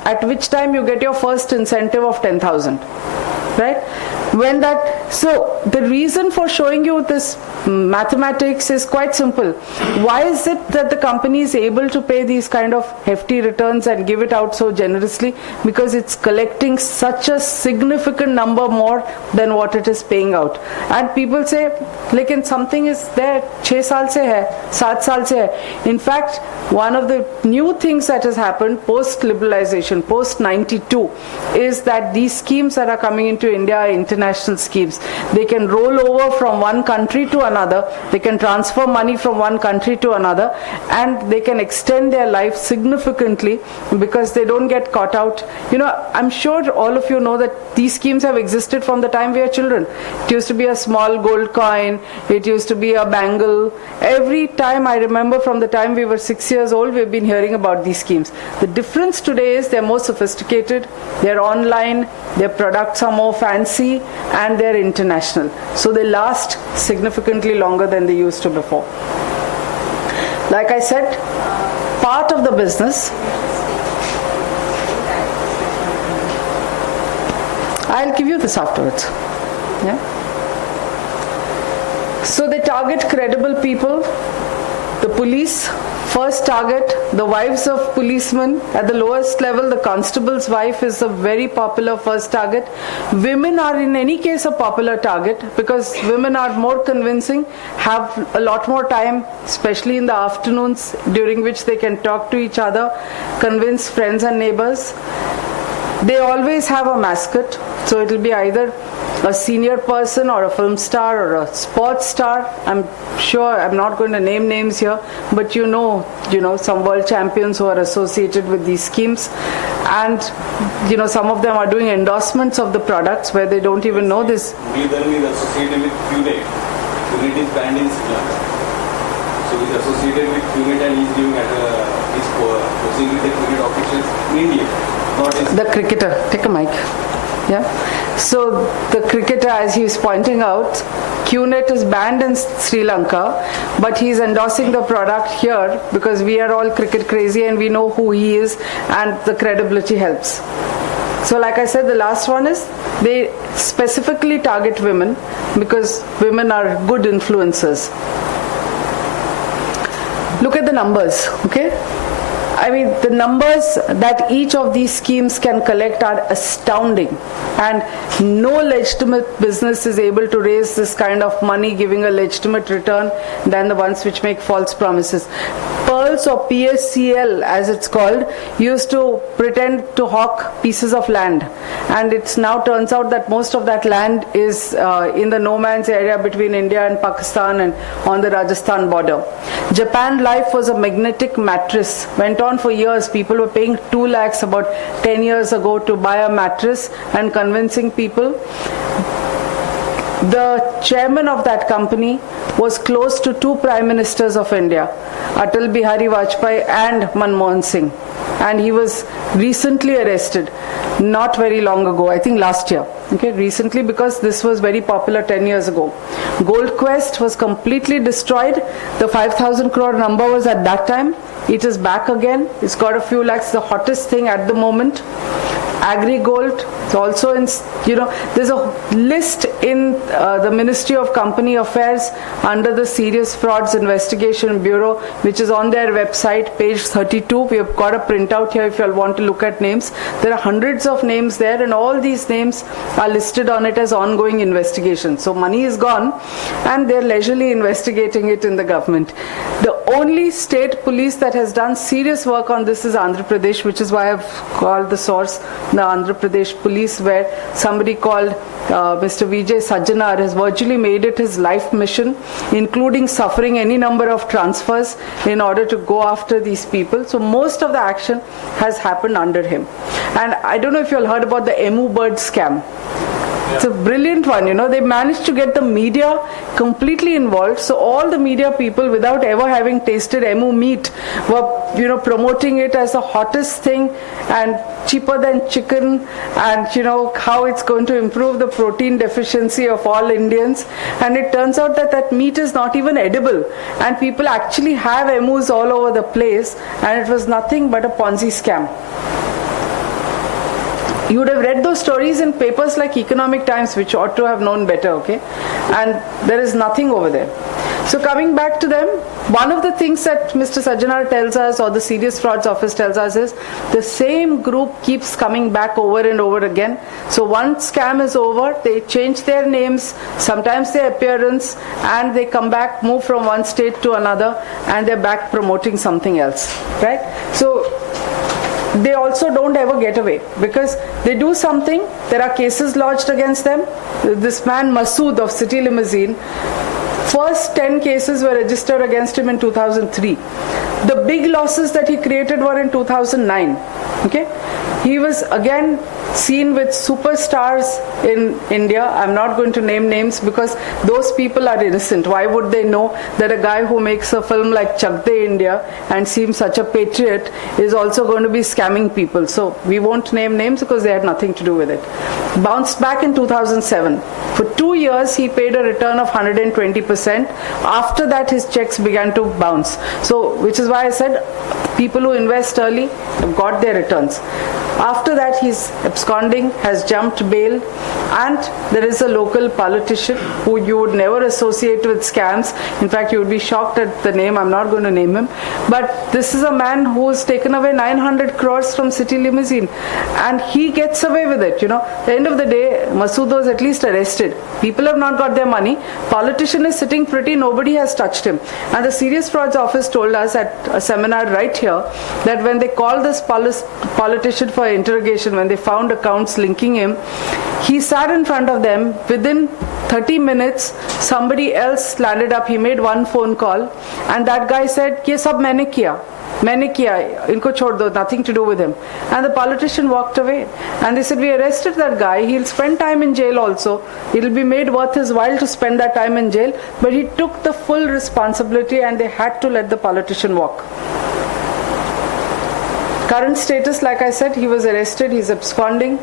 at which time you get your first incentive of 10,000, right? So the reason for showing you this mathematics is quite simple. Why is it that the company is able to pay these kind of hefty returns and give it out so generously? Because it's collecting such a significant number more than what it is paying out. And people say, lekin something is there, 6 saal se hai, 7 saal se hai. In fact, one of the new things that has happened post-liberalization, post-92, is that these schemes that are coming into India are international schemes. They can roll over from one country to another, they can transfer money from one country to another, and they can extend their life significantly because they don't get caught out. You know, I'm sure all of you know that these schemes have existed from the time we were children. It used to be a small gold coin, it used to be a bangle. Every time, I remember from the time we were 6 years old, we've been hearing about these schemes. The difference today is they're more sophisticated, they're online, their products are more fancy, and they're international. So they last significantly longer than they used to before. Like I said, part of the business, I'll give you this afterwards. Yeah. So they target credible people. The police first target the wives of policemen. At the lowest level, the constable's wife is a very popular first target. Women are in any case a popular target because women are more convincing, have a lot more time, especially in the afternoons during which they can talk to each other, convince friends and neighbors. They always have a mascot, so it will be either a senior person or a film star or a sports star. I'm sure I'm not going to name names here, but you know some world champions who are associated with these schemes, and some of them are doing endorsements of the products where they don't even know this. Muridhan is associated with QNet. QNet is banned in Sri Lanka. So he's associated with QNet and he's giving at he's posing with the cricket officials in India, not in The cricketer, take a mic. Yeah. So the cricketer, as he is pointing out, QNet is banned in Sri Lanka, but he is endorsing the product here because we are all cricket crazy and we know who he is, and the credibility helps. So like I said, the last one is they specifically target women because women are good influencers. Look at the numbers, okay? I mean, the numbers that each of these schemes can collect are astounding, and no legitimate business is able to raise this kind of money giving a legitimate return than the ones which make false promises. Pearls, or PSCL as it's called, used to pretend to hawk pieces of land, and it's now turns out that most of that land is in the no man's area between India and Pakistan and on the Rajasthan border. Japan Life was a magnetic mattress, went on for years. People were paying 2 lakhs about 10 years ago to buy a mattress and convincing people. The chairman of that company was close to 2 prime ministers of India, Atal Bihari Vajpayee and Manmohan Singh, and he was recently arrested not very long ago, I think last year, okay, recently, because this was very popular 10 years ago. Gold Quest was completely destroyed. The 5,000 crore number was at that time. It is back again. It's got a few lakhs, the hottest thing at the moment. Agri Gold, it's also in, there's a list in the Ministry of Company Affairs under the Serious Frauds Investigation Bureau, which is on their website, page 32. We have got a printout here if you all want to look at names. There are hundreds of names there, and all these names are listed on it as ongoing investigations. So money is gone, and they're leisurely investigating it in the government. The only state police that has done serious work on this is Andhra Pradesh, which is why I've called the source the Andhra Pradesh police, where somebody called Mr. Vijay Sajjanar has virtually made it his life mission, including suffering any number of transfers in order to go after these people. So most of the action has happened under him. And I don't know if you all heard about the Emu bird scam. It's a brilliant one, they managed to get the media completely involved. So all the media people, without ever having tasted emu meat, were promoting it as the hottest thing and cheaper than chicken, and how it's going to improve the protein deficiency of all Indians. And it turns out that that meat is not even edible, and people actually have emus all over the place, and it was nothing but a Ponzi scam. You would have read those stories in papers like Economic Times, which ought to have known better, okay? And there is nothing over there. So coming back to them, one of the things that Mr. Sajjanar tells us, or the Serious Frauds Office tells us, is the same group keeps coming back over and over again. So one scam is over, they change their names, sometimes their appearance, and they come back, move from one state to another, and they're back promoting something else, right? So they also don't ever get away, because they do something, there are cases lodged against them. This man Masood of City Limousine, first 10 cases were registered against him in 2003. The big losses that he created were in 2009. Okay, he was again seen with superstars in India. I'm not going to name names because those people are innocent. Why would they know that a guy who makes a film like Chak De India and seems such a patriot is also going to be scamming people? So we won't name names because they had nothing to do with it. Bounced back in 2007. For 2 years he paid a return of 120%. After that his checks began to bounce. So which is why I said people who invest early have got their returns. After that he's absconding, has jumped bail, and there is a local politician who you would never associate with scams. In fact, you would be shocked at the name. I'm not going to name him. But this is a man who has taken away 900 crores from City Limousine, and he gets away with it. At the end of the day, Masood was at least arrested. People have not got their money. Politician is sitting pretty. Nobody has touched him. And the Serious Frauds Office told us at a seminar right here that when they called this politician for interrogation, when they found accounts linking him, he sat in front of them. Within 30 minutes, somebody else landed up. He made one phone call, and that guy said, "Ye sab maine kiya. Inko chhod do, nothing to do with him." And the politician walked away. And they said, "We arrested that guy. He'll spend time in jail also. It'll be made worth his while to spend that time in jail." But he took the full responsibility, and they had to let the politician walk. Current status, like I said, he was arrested, he's absconding.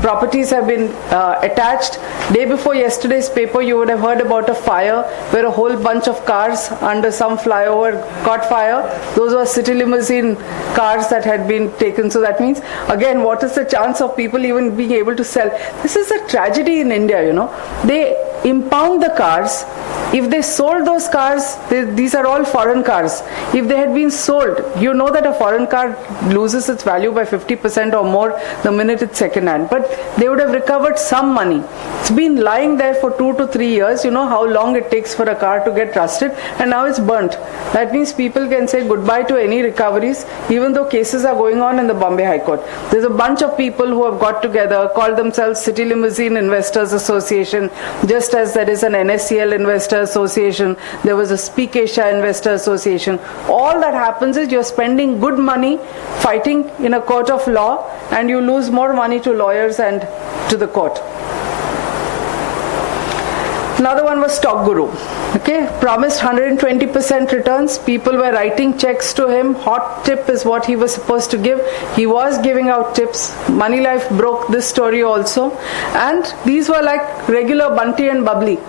Properties have been attached. Day before yesterday's paper, you would have heard about a fire where a whole bunch of cars under some flyover caught fire. Those were city limousine cars that had been taken. So that means, again, what is the chance of people even being able to sell? This is a tragedy in India, you know. They impound the cars. If they sold those cars, these are all foreign cars. If they had been sold, you know that a foreign car loses its value by 50% or more the minute it's second hand. But they would have recovered some money. It's been lying there for 2 to 3 years. You know how long it takes for a car to get rusted, and now it's burnt. That means people can say goodbye to any recoveries, even though cases are going on in the Bombay High Court. There's a bunch of people who have got together, called themselves City Limousine Investors Association, just as there is an NSCL Investor Association, there was a Speak Asia Investor Association. All that happens is you're spending good money fighting in a court of law, and you lose more money to lawyers and to the court. Another one was Stock Guru. Okay, promised 120% returns. People were writing checks to him. Hot tip is what he was supposed to give. He was giving out tips. Moneylife broke this story also. And these were like regular Bunty and Bubbly.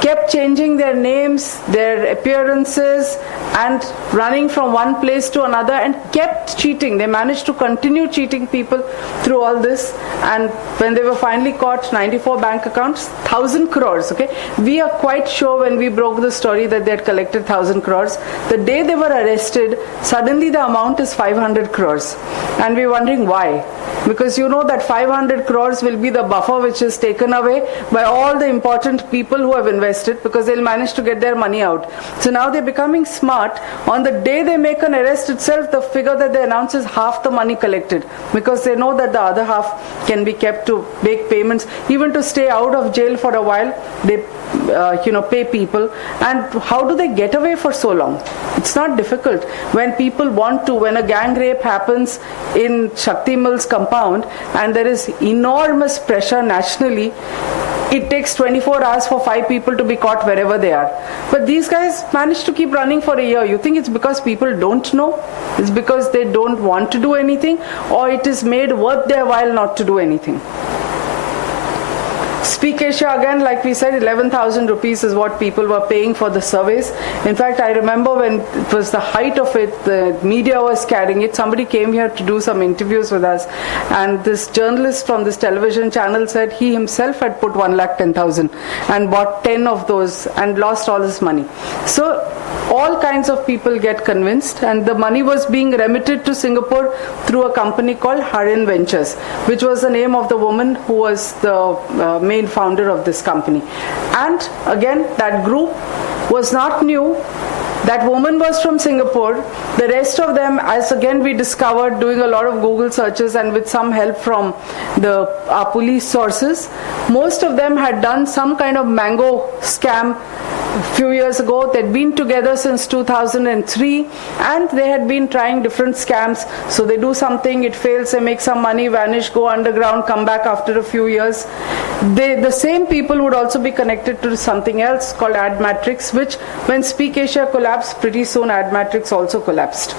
Kept changing their names, their appearances, and running from one place to another, and kept cheating. They managed to continue cheating people through all this. And when they were finally caught, 94 bank accounts, 1,000 crores. Okay, we are quite sure when we broke the story that they had collected 1,000 crores. The day they were arrested, suddenly the amount is 500 crores. And we're wondering why. Because you know that 500 crores will be the buffer which is taken away by all the important people who have invested, because they'll manage to get their money out. So now they're becoming smart. On the day they make an arrest itself, the figure that they announce is half the money collected, because they know that the other half can be kept to make payments. Even to stay out of jail for a while, they pay people. And how do they get away for so long? It's not difficult. When people want to, when a gang rape happens in Shakti Mill's compound and there is enormous pressure nationally, it takes 24 hours for 5 people to be caught wherever they are. But these guys managed to keep running for a year. You think it's because people don't know? It's because they don't want to do anything? Or it is made worth their while not to do anything? Speak Asia, again, like we said, 11,000 rupees is what people were paying for the surveys. In fact, I remember when it was the height of it, the media was carrying it. Somebody came here to do some interviews with us, and this journalist from this television channel said he himself had put 110,000 and bought 10 of those and lost all his money. So all kinds of people get convinced, and the money was being remitted to Singapore through a company called Harin Ventures, which was the name of the woman who was the main founder of this company. And again, that group was not new. That woman was from Singapore. The rest of them, as again we discovered doing a lot of Google searches and with some help from our police sources, most of them had done some kind of mango scam a few years ago. They'd been together since 2003, and they had been trying different scams. So they do something, it fails, they make some money, vanish, go underground, come back after a few years. The same people would also be connected to something else called AdMatrix, which when Speak Asia collapsed, pretty soon AdMatrix also collapsed.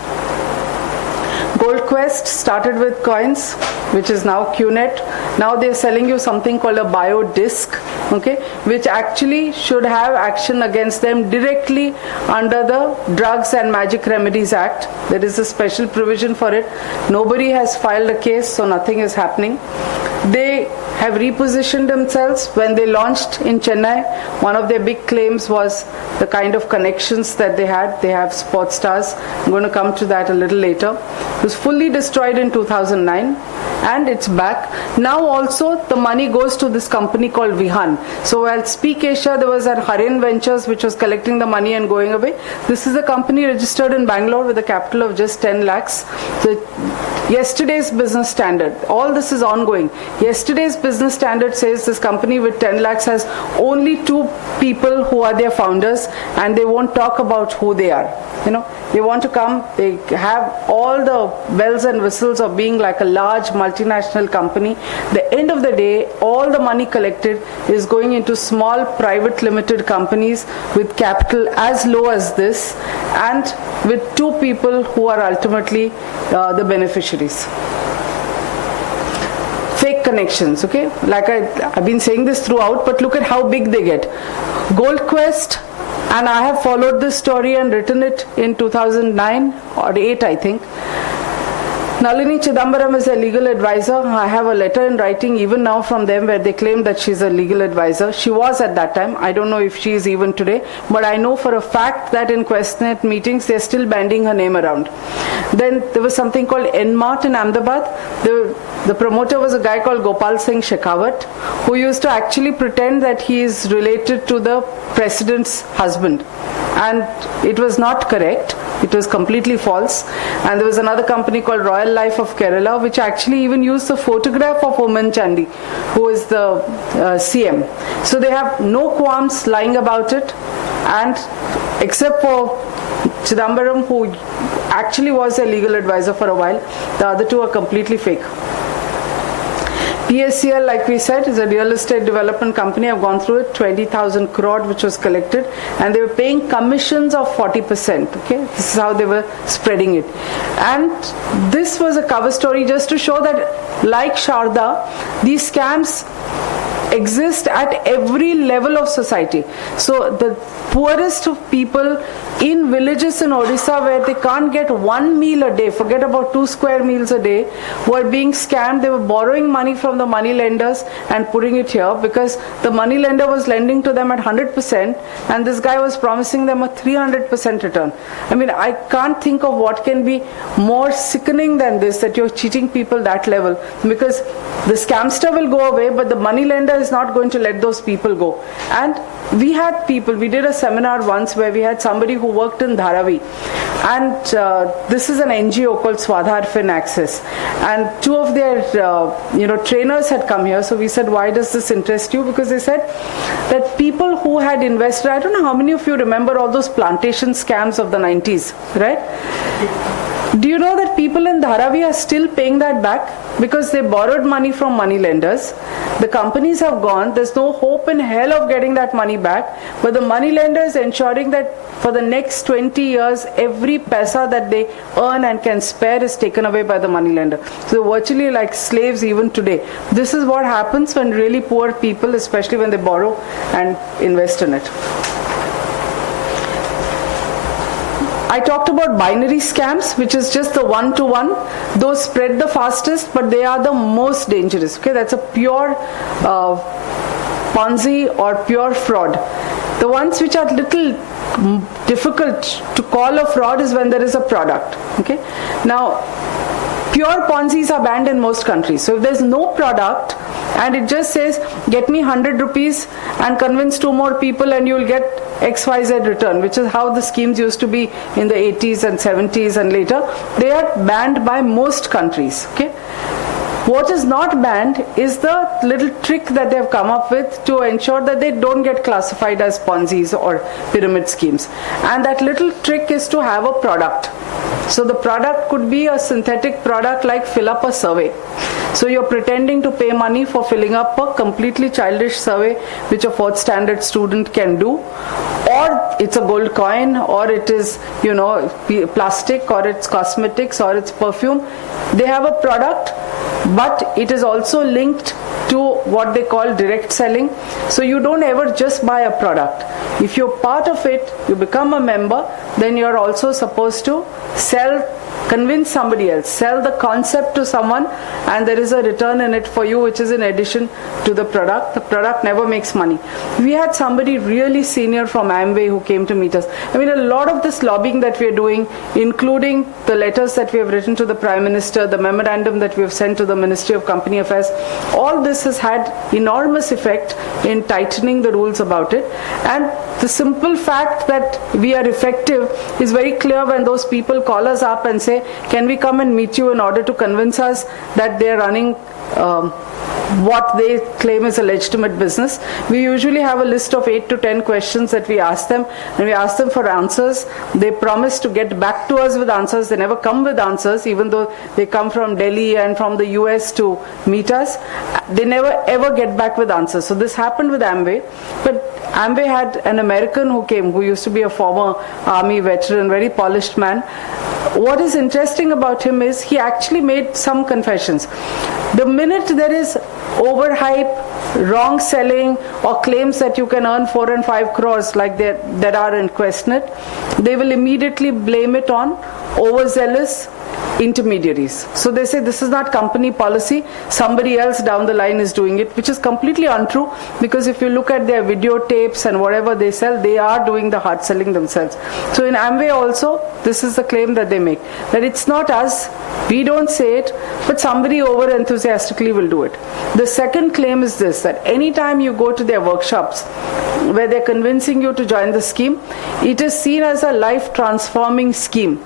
GoldQuest started with coins, which is now QNet. Now they're selling you something called a biodisc, okay, which actually should have action against them directly under the Drugs and Magic Remedies Act. There is a special provision for it. Nobody has filed a case, so nothing is happening. They have repositioned themselves. When they launched in Chennai, one of their big claims was the kind of connections that they had. They have sports stars. I'm going to come to that a little later. It was fully destroyed in 2009, and it's back. Now also the money goes to this company called Vihan. So while Speak Asia, there was at Harin Ventures, which was collecting the money and going away. This is a company registered in Bangalore with a capital of just 10 lakhs. So yesterday's business standard. All this is ongoing. Yesterday today's business standard says this company with 10 lakhs has only 2 people who are their founders, and they won't talk about who they are. They want to come, they have all the bells and whistles of being like a large multinational company. The end of the day, all the money collected is going into small private limited companies with capital as low as this, and with 2 people who are ultimately the beneficiaries. Fake connections, okay? Like I've been saying this throughout, but look at how big they get. Gold Quest, and I have followed this story and written it in 2009 or 8, I think. Nalini Chidambaram is a legal advisor. I have a letter in writing even now from them where they claim that she's a legal advisor. She was at that time. I don't know if she is even today, but I know for a fact that in Questnet meetings they're still banding her name around. Then there was something called Nmart in Ahmedabad. The promoter was a guy called Gopal Singh Shekhawat, who used to actually pretend that he is related to the president's husband. And it was not correct. It was completely false. And there was another company called Royal Life of Kerala, which actually even used the photograph of Oman Chandi, who is the CM. So they have no qualms lying about it. And except for Chidambaram, who actually was a legal advisor for a while, the other 2 are completely fake. PSCL, like we said, is a real estate development company. I've gone through it, 20,000 crore which was collected, and they were paying commissions of 40%. Okay, this is how they were spreading it. And this was a cover story just to show that, like Sharda, these scams exist at every level of society. So the poorest of people in villages in Odisha where they can't get 1 meal a day, forget about 2 square meals a day, were being scammed. They were borrowing money from the money lenders and putting it here because the money lender was lending to them at 100% and this guy was promising them a 300% return. I mean, I can't think of what can be more sickening than this, that you're cheating people that level, because the scamster will go away, but the money lender is not going to let those people go. And we had people, we did a seminar once where we had somebody who worked in Dharavi, and this is an NGO called Swadhar Fin Access, and 2 of their trainers had come here. So we said, why does this interest you? Because they said that people who had invested, I don't know how many of you remember all those plantation scams of the 90s, right? Do you know that people in Dharavi are still paying that back? Because they borrowed money from money lenders. The companies have gone. There's no hope in hell of getting that money back. But the money lender is ensuring that for the next 20 years, every paisa that they earn and can spare is taken away by the money lender. So they're virtually like slaves even today. This is what happens when really poor people, especially when they borrow and invest in it. I talked about binary scams, which is just the one-to-one. Those spread the fastest, but they are the most dangerous. Okay, that's a pure Ponzi or pure fraud. The ones which are little difficult to call a fraud is when there is a product. Okay, now pure Ponzis are banned in most countries. So if there's no product and it just says get me 100 rupees and convince 2 more people and you'll get XYZ return, which is how the schemes used to be in the 80s and 70s and later, they are banned by most countries. Okay, what is not banned is the little trick that they have come up with to ensure that they don't get classified as Ponzis or pyramid schemes. And that little trick is to have a product. So the product could be a synthetic product like fill up a survey. So you're pretending to pay money for filling up a completely childish survey which a 4th standard student can do, or it's a gold coin, or it is plastic, or it's cosmetics, or it's perfume. They have a product, but it is also linked to what they call direct selling. So you don't ever just buy a product. If you're part of it, you become a member, then you're also supposed to convince somebody else, sell the concept to someone, and there is a return in it for you, which is in addition to the product. The product never makes money. We had somebody really senior from Amway who came to meet us. I mean, a lot of this lobbying that we are doing, including the letters that we have written to the Prime Minister, the memorandum that we have sent to the Ministry of Company Affairs, all this has had enormous effect in tightening the rules about it. And the simple fact that we are effective is very clear when those people call us up and say, say, can we come and meet you in order to convince us that they're running what they claim is a legitimate business. We usually have a list of 8 to 10 questions that we ask them, and we ask them for answers. They promise to get back to us with answers. They never come with answers, even though they come from Delhi and from the US to meet us. They never ever get back with answers. So this happened with Amway, but Amway had an American who came, who used to be a former army veteran, very polished man. What is interesting about him is he actually made some confessions. The minute there is overhype, wrong selling, or claims that you can earn 4 and 5 crores like that are in Questnet, they will immediately blame it on overzealous intermediaries. So they say this is not company policy, somebody else down the line is doing it, which is completely untrue, because if you look at their videotapes and whatever they sell, they are doing the hard selling themselves. So in Amway also, this is the claim that they make, that it's not us, we don't say it, but somebody over enthusiastically will do it. The second claim is this, that anytime you go to their workshops where they're convincing you to join the scheme, it is seen as a life transforming scheme.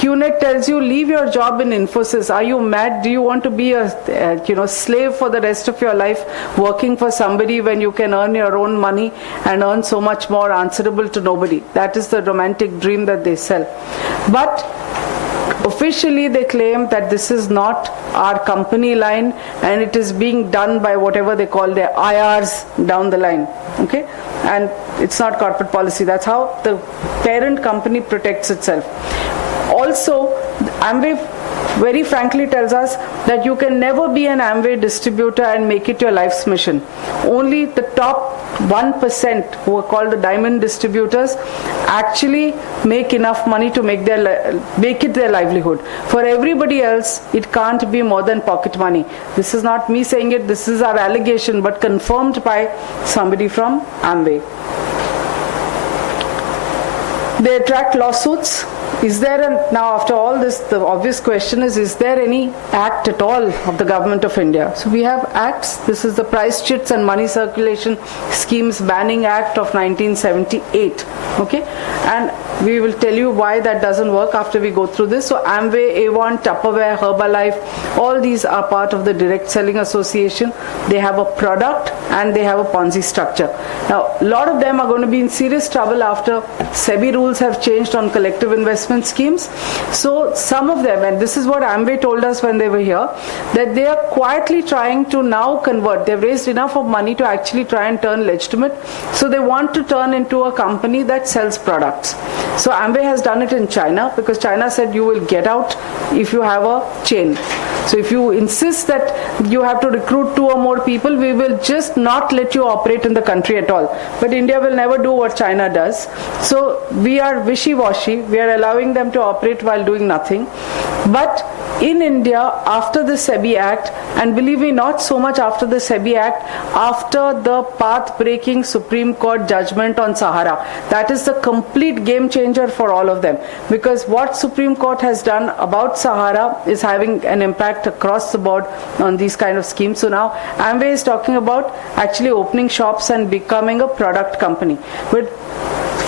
QNet tells you, leave your job in Infosys. Are you mad? Do you want to be a slave for the rest of your life, working for somebody when you can earn your own money and earn so much more, answerable to nobody? That is the romantic dream that they sell. But officially they claim that this is not our company line, and it is being done by whatever they call their IRs down the line. Okay? And it's not corporate policy. That's how the parent company protects itself. Also, Amway very frankly tells us that you can never be an Amway distributor and make it your life's mission. Only the top 1%, who are called the diamond distributors, actually make enough money to make it their livelihood. For everybody else, it can't be more than pocket money. This is not me saying it, this is our allegation, but confirmed by somebody from Amway. They attract lawsuits. Now after all this, the obvious question is there any act at all of the government of India? So we have acts. This is the Price Chits and Money Circulation Schemes Banning Act of 1978. Okay? And we will tell you why that doesn't work after we go through this. So Amway, Avon, Tupperware, Herbalife, all these are part of the Direct Selling Association. They have a product and they have a Ponzi structure. Now, a lot of them are going to be in serious trouble after SEBI rules have changed on collective investment schemes. So some of them, and this is what Amway told us when they were here, that they are quietly trying to now convert. They've raised enough of money to actually try and turn legitimate. So they want to turn into a company that sells products. So Amway has done it in China, because China said you will get out if you have a chain. So if you insist that you have to recruit 2 or more people, we will just not let you operate in the country at all. But India will never do what China does. So we are wishy-washy. We are allowing them to operate while doing nothing. But in India, after the SEBI Act, and believe me, not so much after the SEBI Act, after the path-breaking Supreme Court judgment on Sahara, that is the complete game changer for all of them. Because what Supreme Court has done about Sahara is having an impact across the board on these kind of schemes. So now Amway is talking about actually opening shops and becoming a product company. But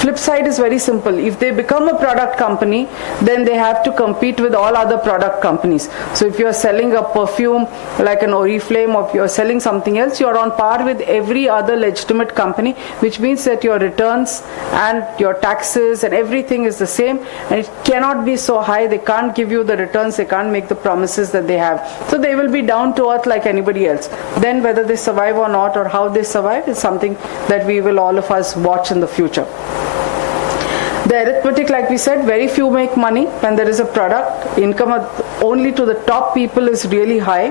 flip side is very simple. If they become a product company, then they have to compete with all other product companies. So if you're selling a perfume like an Oriflame, or if you're selling something else, you're on par with every other legitimate company, which means that your returns and your taxes and everything is the same, and it cannot be so high. They can't give you the returns, they can't make the promises that they have. So they will be down to earth like anybody else. Then whether they survive or not, or how they survive, is something that we will all of us watch in the future. The arithmetic, like we said, very few make money when there is a product. Income only to the top people is really high.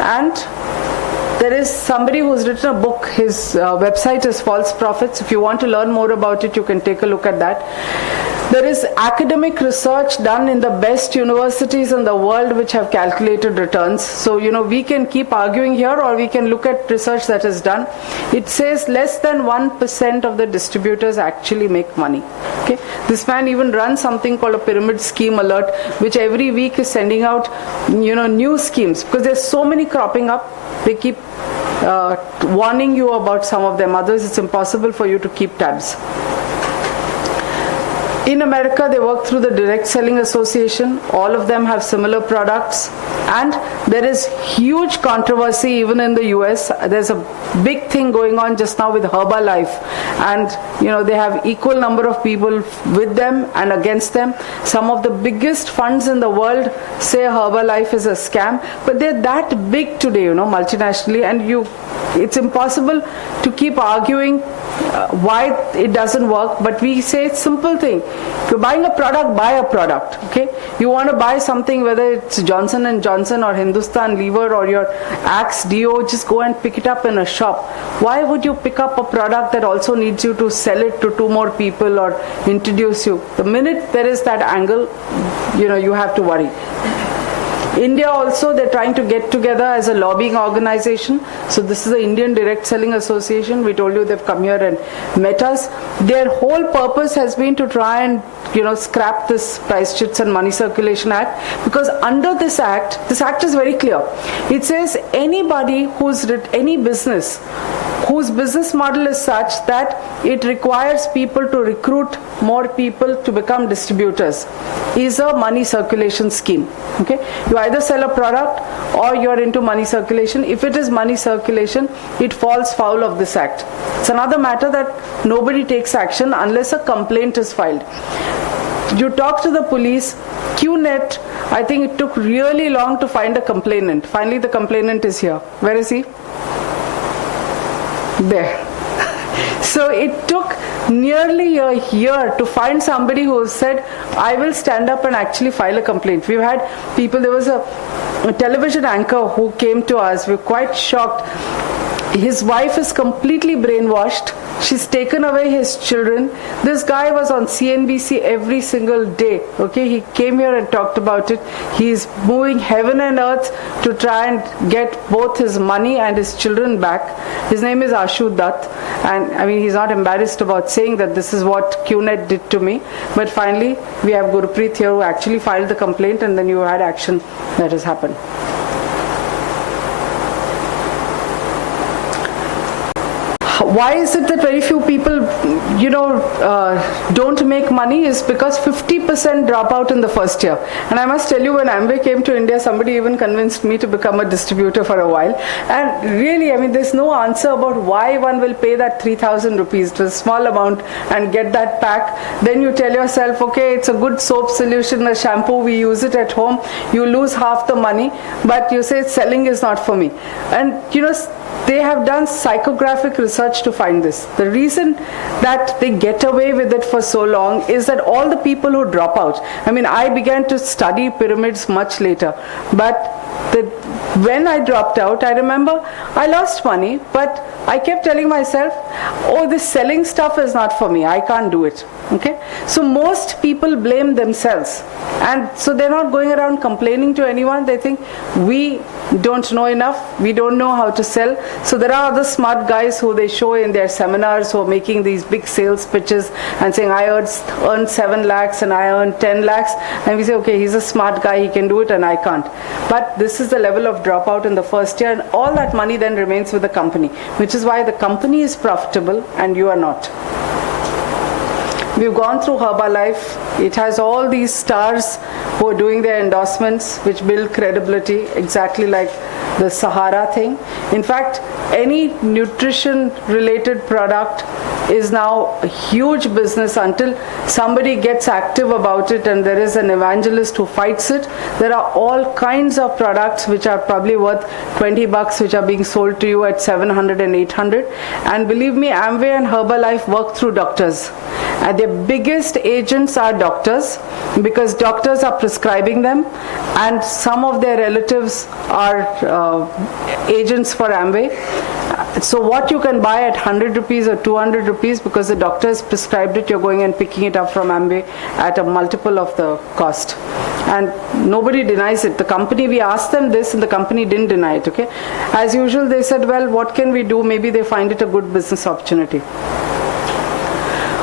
And there is somebody who's written a book. His website is False Profits. If you want to learn more about it, you can take a look at that. There is academic research done in the best universities in the world which have calculated returns. So, we can keep arguing here, or we can look at research that is done. It says less than 1% of the distributors actually make money. Okay? This man even runs something called a pyramid scheme alert, which every week is sending out, new schemes, because there's so many cropping up. They keep warning you about some of them. Others, it's impossible for you to keep tabs. In America, they work through the Direct Selling Association. All of them have similar products. And there is huge controversy even in the US. There's a big thing going on just now with Herbalife. And, they have equal number of people with them and against them. Some of the biggest funds in the world say Herbalife is a scam. But they're that big today, multinationally. And it's impossible to keep arguing why it doesn't work, but we say it's simple thing. If you're buying a product, buy a product, okay? You want to buy something, whether it's Johnson & Johnson or Hindustan Lever or your Axe Deo, just go and pick it up in a shop. Why would you pick up a product that also needs you to sell it to 2 more people or introduce you? The minute there is that angle, you have to worry. India also, they're trying to get together as a lobbying organization. So this is the Indian Direct Selling Association. We told you they've come here and met us. Their whole purpose has been to try and scrap this Price Chits and Money Circulation Act, because under this act is very clear. It says anybody any business whose business model is such that it requires people to recruit more people to become distributors is a money circulation scheme. Okay, you either sell a product or you're into money circulation. If it is money circulation, it falls foul of this act. It's another matter that nobody takes action unless a complaint is filed. You talk to the police, QNet, I think it took really long to find a complainant. Finally the complainant is here. Where is he? There. So it took nearly a year to find somebody who said, I will stand up and actually file a complaint. We've had people, there was a television anchor who came to us. We were quite shocked. His wife is completely brainwashed. She's taken away his children. This guy was on CNBC every single day. Okay, he came here and talked about it. He's moving heaven and earth to try and get both his money and his children back. His name is Ashu Dutt. And I mean, he's not embarrassed about saying that this is what QNet did to me. But finally, we have Gurpreet here who actually filed the complaint, and then you had action that has happened. Why is it that very few people, don't make money? Is because 50% drop out in the first year. And I must tell you, when Amway came to India, somebody even convinced me to become a distributor for a while. And really, I mean, there's no answer about why one will pay that 3,000 rupees to a small amount and get that pack. Then you tell yourself, okay, it's a good soap solution, a shampoo, we use it at home. You lose half the money, but you say selling is not for me. And, they have done psychographic research to find this. The reason that they get away with it for so long is that all the people who drop out, I mean, I began to study pyramids much later, but when I dropped out, I remember I lost money, but I kept telling myself, oh, this selling stuff is not for me, I can't do it. Okay, so most people blame themselves, and so they're not going around complaining to anyone. They think we don't know enough, we don't know how to sell. So there are other smart guys who they show in their seminars who are making these big sales pitches and saying, I earned 7 lakhs and I earned 10 lakhs, and we say, okay, he's a smart guy, he can do it and I can't. But this is the level of dropout in the first year, and all that money then remains with the company, which is why the company is profitable and you are not. We've gone through Herbalife. It has all these stars who are doing their endorsements, which build credibility, exactly like the Sahara thing. In fact, any nutrition-related product is now a huge business until somebody gets active about it and there is an evangelist who fights it. There are all kinds of products which are probably worth $20 which are being sold to you at 700 and 800. And believe me, Amway and Herbalife work through doctors. And their biggest agents are doctors, because doctors are prescribing them, and some of their relatives are agents for Amway. So what you can buy at 100 rupees or 200 rupees, because the doctor has prescribed it, you're going and picking it up from Amway at a multiple of the cost. And nobody denies it. The company, we asked them this and the company didn't deny it, okay? As usual, they said, well, what can we do? Maybe they find it a good business opportunity.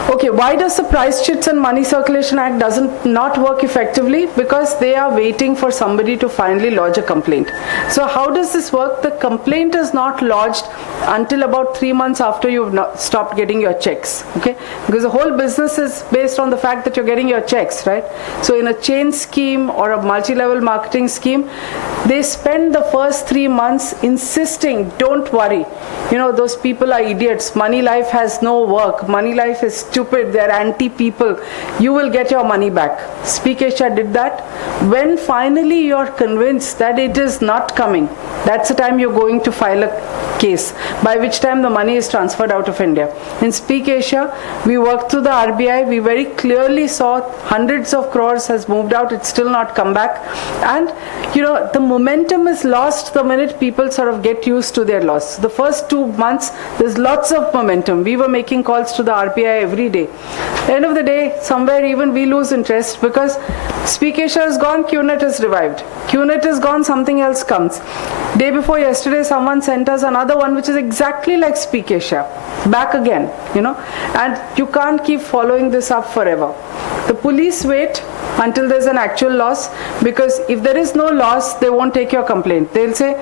Okay, why does the Price Chits and Money Circulation Act doesn't not work effectively? Because they are waiting for somebody to finally lodge a complaint. So how does this work? The complaint is not lodged until about 3 months after you've stopped getting your checks, okay? Because the whole business is based on the fact that you're getting your checks, right? So in a chain scheme or a multi-level marketing scheme, they spend the first 3 months insisting, don't worry. You know, those people are idiots. Moneylife has no work. Moneylife is stupid. They're anti-people. You will get your money back. Speak Asia did that. When finally you're convinced that it is not coming, that's the time you're going to file a case, by which time the money is transferred out of India. In Speak Asia, we worked through the RBI. We very clearly saw hundreds of crores has moved out. It's still not come back. And, you know, the momentum is lost the minute people sort of get used to their loss. The first 2 months, there's lots of momentum. We were making calls to the RBI every day. At the end of the day, somewhere even we lose interest because Speak Asia is gone, QNet is revived. QNet is gone, something else comes. Day before yesterday, someone sent us another one which is exactly like Speak Asia. Back again, you know. And you can't keep following this up forever. The police wait until there's an actual loss, because if there is no loss, they won't take your complaint. They'll say,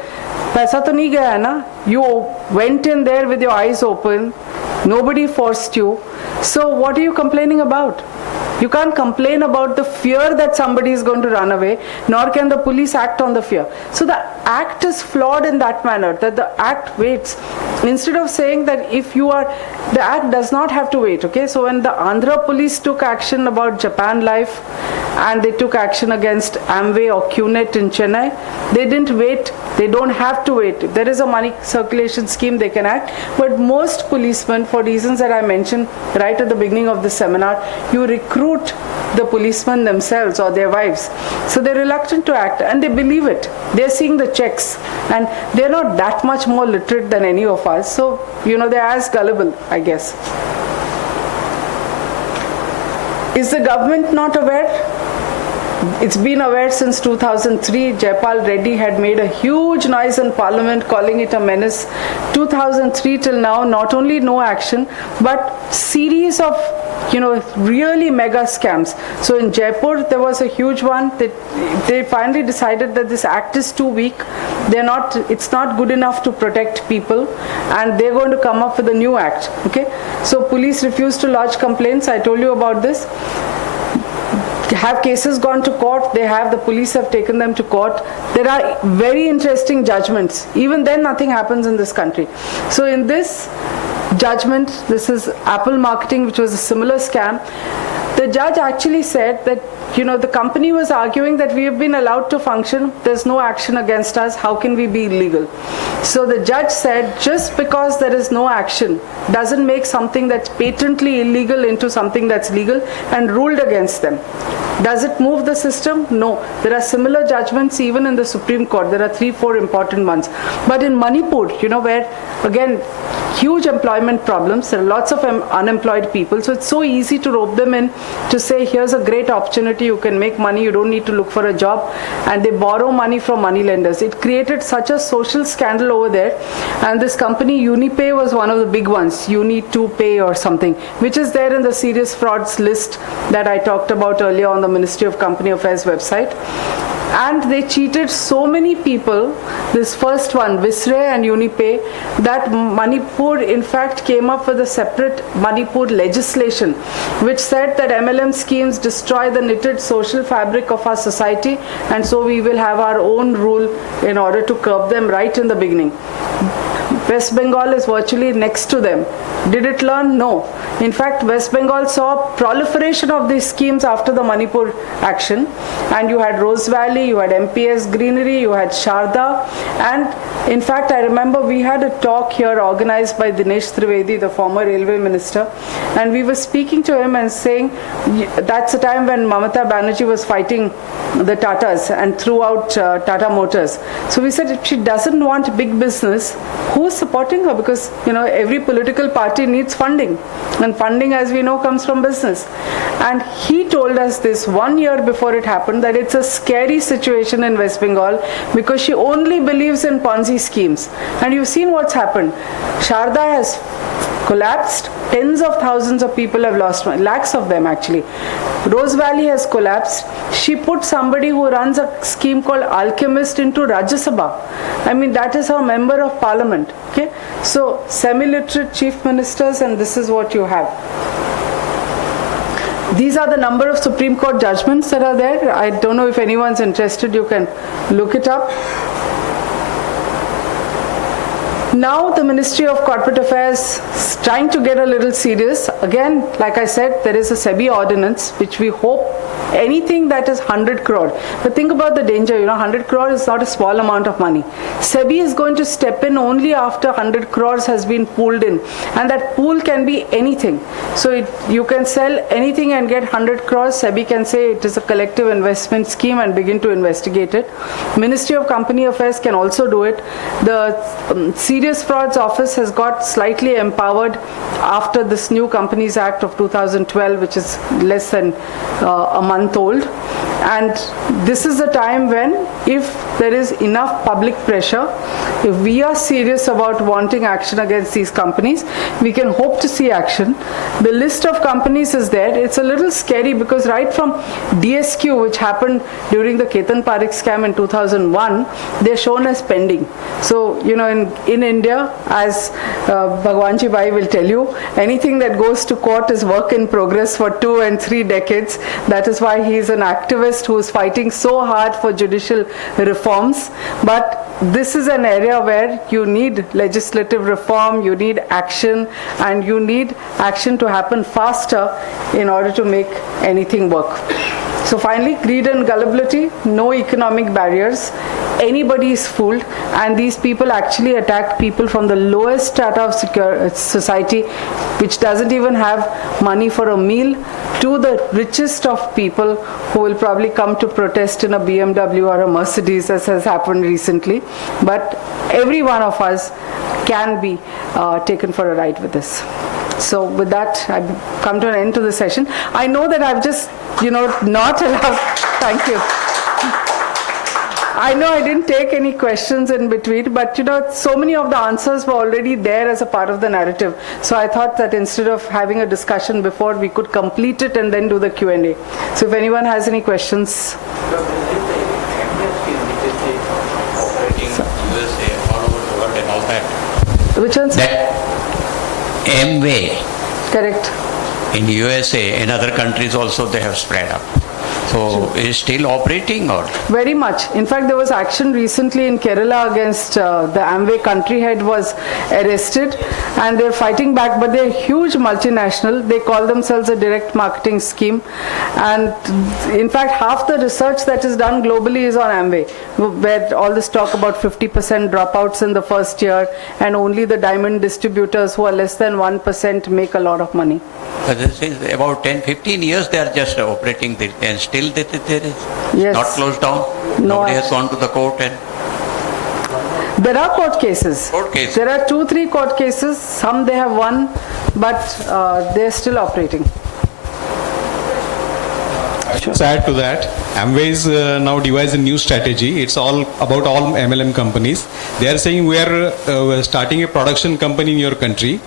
"Paisa to nahi gaya na? You went in there with your eyes open. Nobody forced you. So what are you complaining about?" You can't complain about the fear that somebody is going to run away, nor can the police act on the fear. So the act is flawed in that manner, that the act waits. Instead of saying that if you are, the act does not have to wait, okay? So when the Andhra police took action about Japan Life and they took action against Amway or QNet in Chennai, they didn't wait. They don't have to wait. If there is a money circulation scheme, they can act. But most policemen, for reasons that I mentioned right at the beginning of the seminar, you recruit the policemen themselves or their wives. So they're reluctant to act, and they believe it. They're seeing the checks, and they're not that much more literate than any of us. So, you know, they're as gullible, I guess. Is the government not aware? It's been aware since 2003. Jaipal Reddy had made a huge noise in Parliament calling it a menace. 2003 till now, not only no action, but series of, you know, really mega scams. So in Jaipur, there was a huge one. They finally decided that this act is too weak. It's not good enough to protect people, and they're going to come up with a new act. Okay, so police refused to lodge complaints. I told you about this. Have cases gone to court? They have. The police have taken them to court. There are very interesting judgments. Even then, nothing happens in this country. So in this judgment, this is Apple Marketing, which was a similar scam. The judge actually said that, you know, the company was arguing that we have been allowed to function. There's no action against us. How can we be illegal? So the judge said, just because there is no action doesn't make something that's patently illegal into something that's legal, and ruled against them. Does it move the system? No. There are similar judgments even in the Supreme Court. There are 3-4 important ones. But in Manipur, you know, where again, huge employment problems, there are lots of unemployed people. So it's so easy to rope them in to say, here's a great opportunity, you can make money, you don't need to look for a job. And they borrow money from money lenders. It created such a social scandal over there. And this company, Unipay, was one of the big ones. Uni2Pay or something, which is there in the serious frauds list that I talked about earlier on the Ministry of Company Affairs website. And they cheated so many people, this first one, Visre and Unipay, that Manipur in fact came up with a separate Manipur legislation which said that MLM schemes destroy the knitted social fabric of our society, and so we will have our own rule in order to curb them right in the beginning. West Bengal is virtually next to them. Did it learn? No. In fact, West Bengal saw proliferation of these schemes after the Manipur action. And you had Rose Valley, you had MPS Greenery, you had Sharda. And in fact, I remember we had a talk here organized by Dinesh Trivedi, the former railway minister. And we were speaking to him and saying, that's the time when Mamata Banerjee was fighting the Tatas and threw out Tata Motors. So we said, if she doesn't want big business, who's supporting her? Because, you know, every political party needs funding. And funding, as we know, comes from business. And he told us this 1 year before it happened, that it's a scary situation in West Bengal because she only believes in Ponzi schemes. And you've seen what's happened. Sharda has collapsed. Tens of thousands of people have lost money, lakhs of them actually. Rose Valley has collapsed. She put somebody who runs a scheme called Alchemist into Rajya Sabha. I mean, that is her member of parliament. Okay, so semi-literate chief ministers, and this is what you have. These are the number of Supreme Court judgments that are there. I don't know if anyone's interested, you can look it up. Now the Ministry of Corporate Affairs is trying to get a little serious. Again, like I said, there is a SEBI ordinance which we hope anything that is 100 crore. But think about the danger, 100 crore is not a small amount of money. SEBI is going to step in only after 100 crores has been pooled in. And that pool can be anything. So you can sell anything and get 100 crores. SEBI can say it is a collective investment scheme and begin to investigate it. Ministry of Company Affairs can also do it. The Serious Frauds Office has got slightly empowered after this new Companies Act of 2012, which is less than a month old. And this is a time when, if there is enough public pressure, if we are serious about wanting action against these companies, we can hope to see action. The list of companies is there. It's a little scary because right from DSQ, which happened during the Ketan Parekh scam in 2001, they're shown as pending. So, in India, as Bhagwanji Bhai will tell you, anything that goes to court is work in progress for 2 and 3 decades. That is why he is an activist who is fighting so hard for judicial reforms. But this is an area where you need legislative reform, you need action, and you need action to happen faster in order to make anything work. So finally, greed and gullibility, no economic barriers. Anybody is fooled, and these people actually attack people from the lowest strata of society, which doesn't even have money for a meal, to the richest of people who will probably come to protest in a BMW or a Mercedes, as has happened recently. But every one of us can be taken for a ride with this. So with that, I've come to an end to the session. I know that I've just, not allowed, thank you. I know I didn't take any questions in between, but so many of the answers were already there as a part of the narrative. So I thought that instead of having a discussion before, we could complete it and then do the Q&A. So if anyone has any questions. Which one's that Amway? Correct. In USA, in other countries also they have spread up. So is it still operating or? Very much. In fact, there was action recently in Kerala against the Amway country head was arrested, and they're fighting back, but they're a huge multinational. They call themselves a direct marketing scheme. And in fact, half the research that is done globally is on Amway, where all this talk about 50% dropouts in the first year, and only the diamond distributors who are less than 1% make a lot of money. But this is about 10-15 years they are just operating this, and still there is Yes. not closed down. No, Nobody has gone to the court and there are court cases. Court cases. There are 2-3 court cases. Some they have won, but they're still operating. To add to that, Amway is now devised a new strategy. It's all about all MLM companies. They are saying we are starting a production company in your country.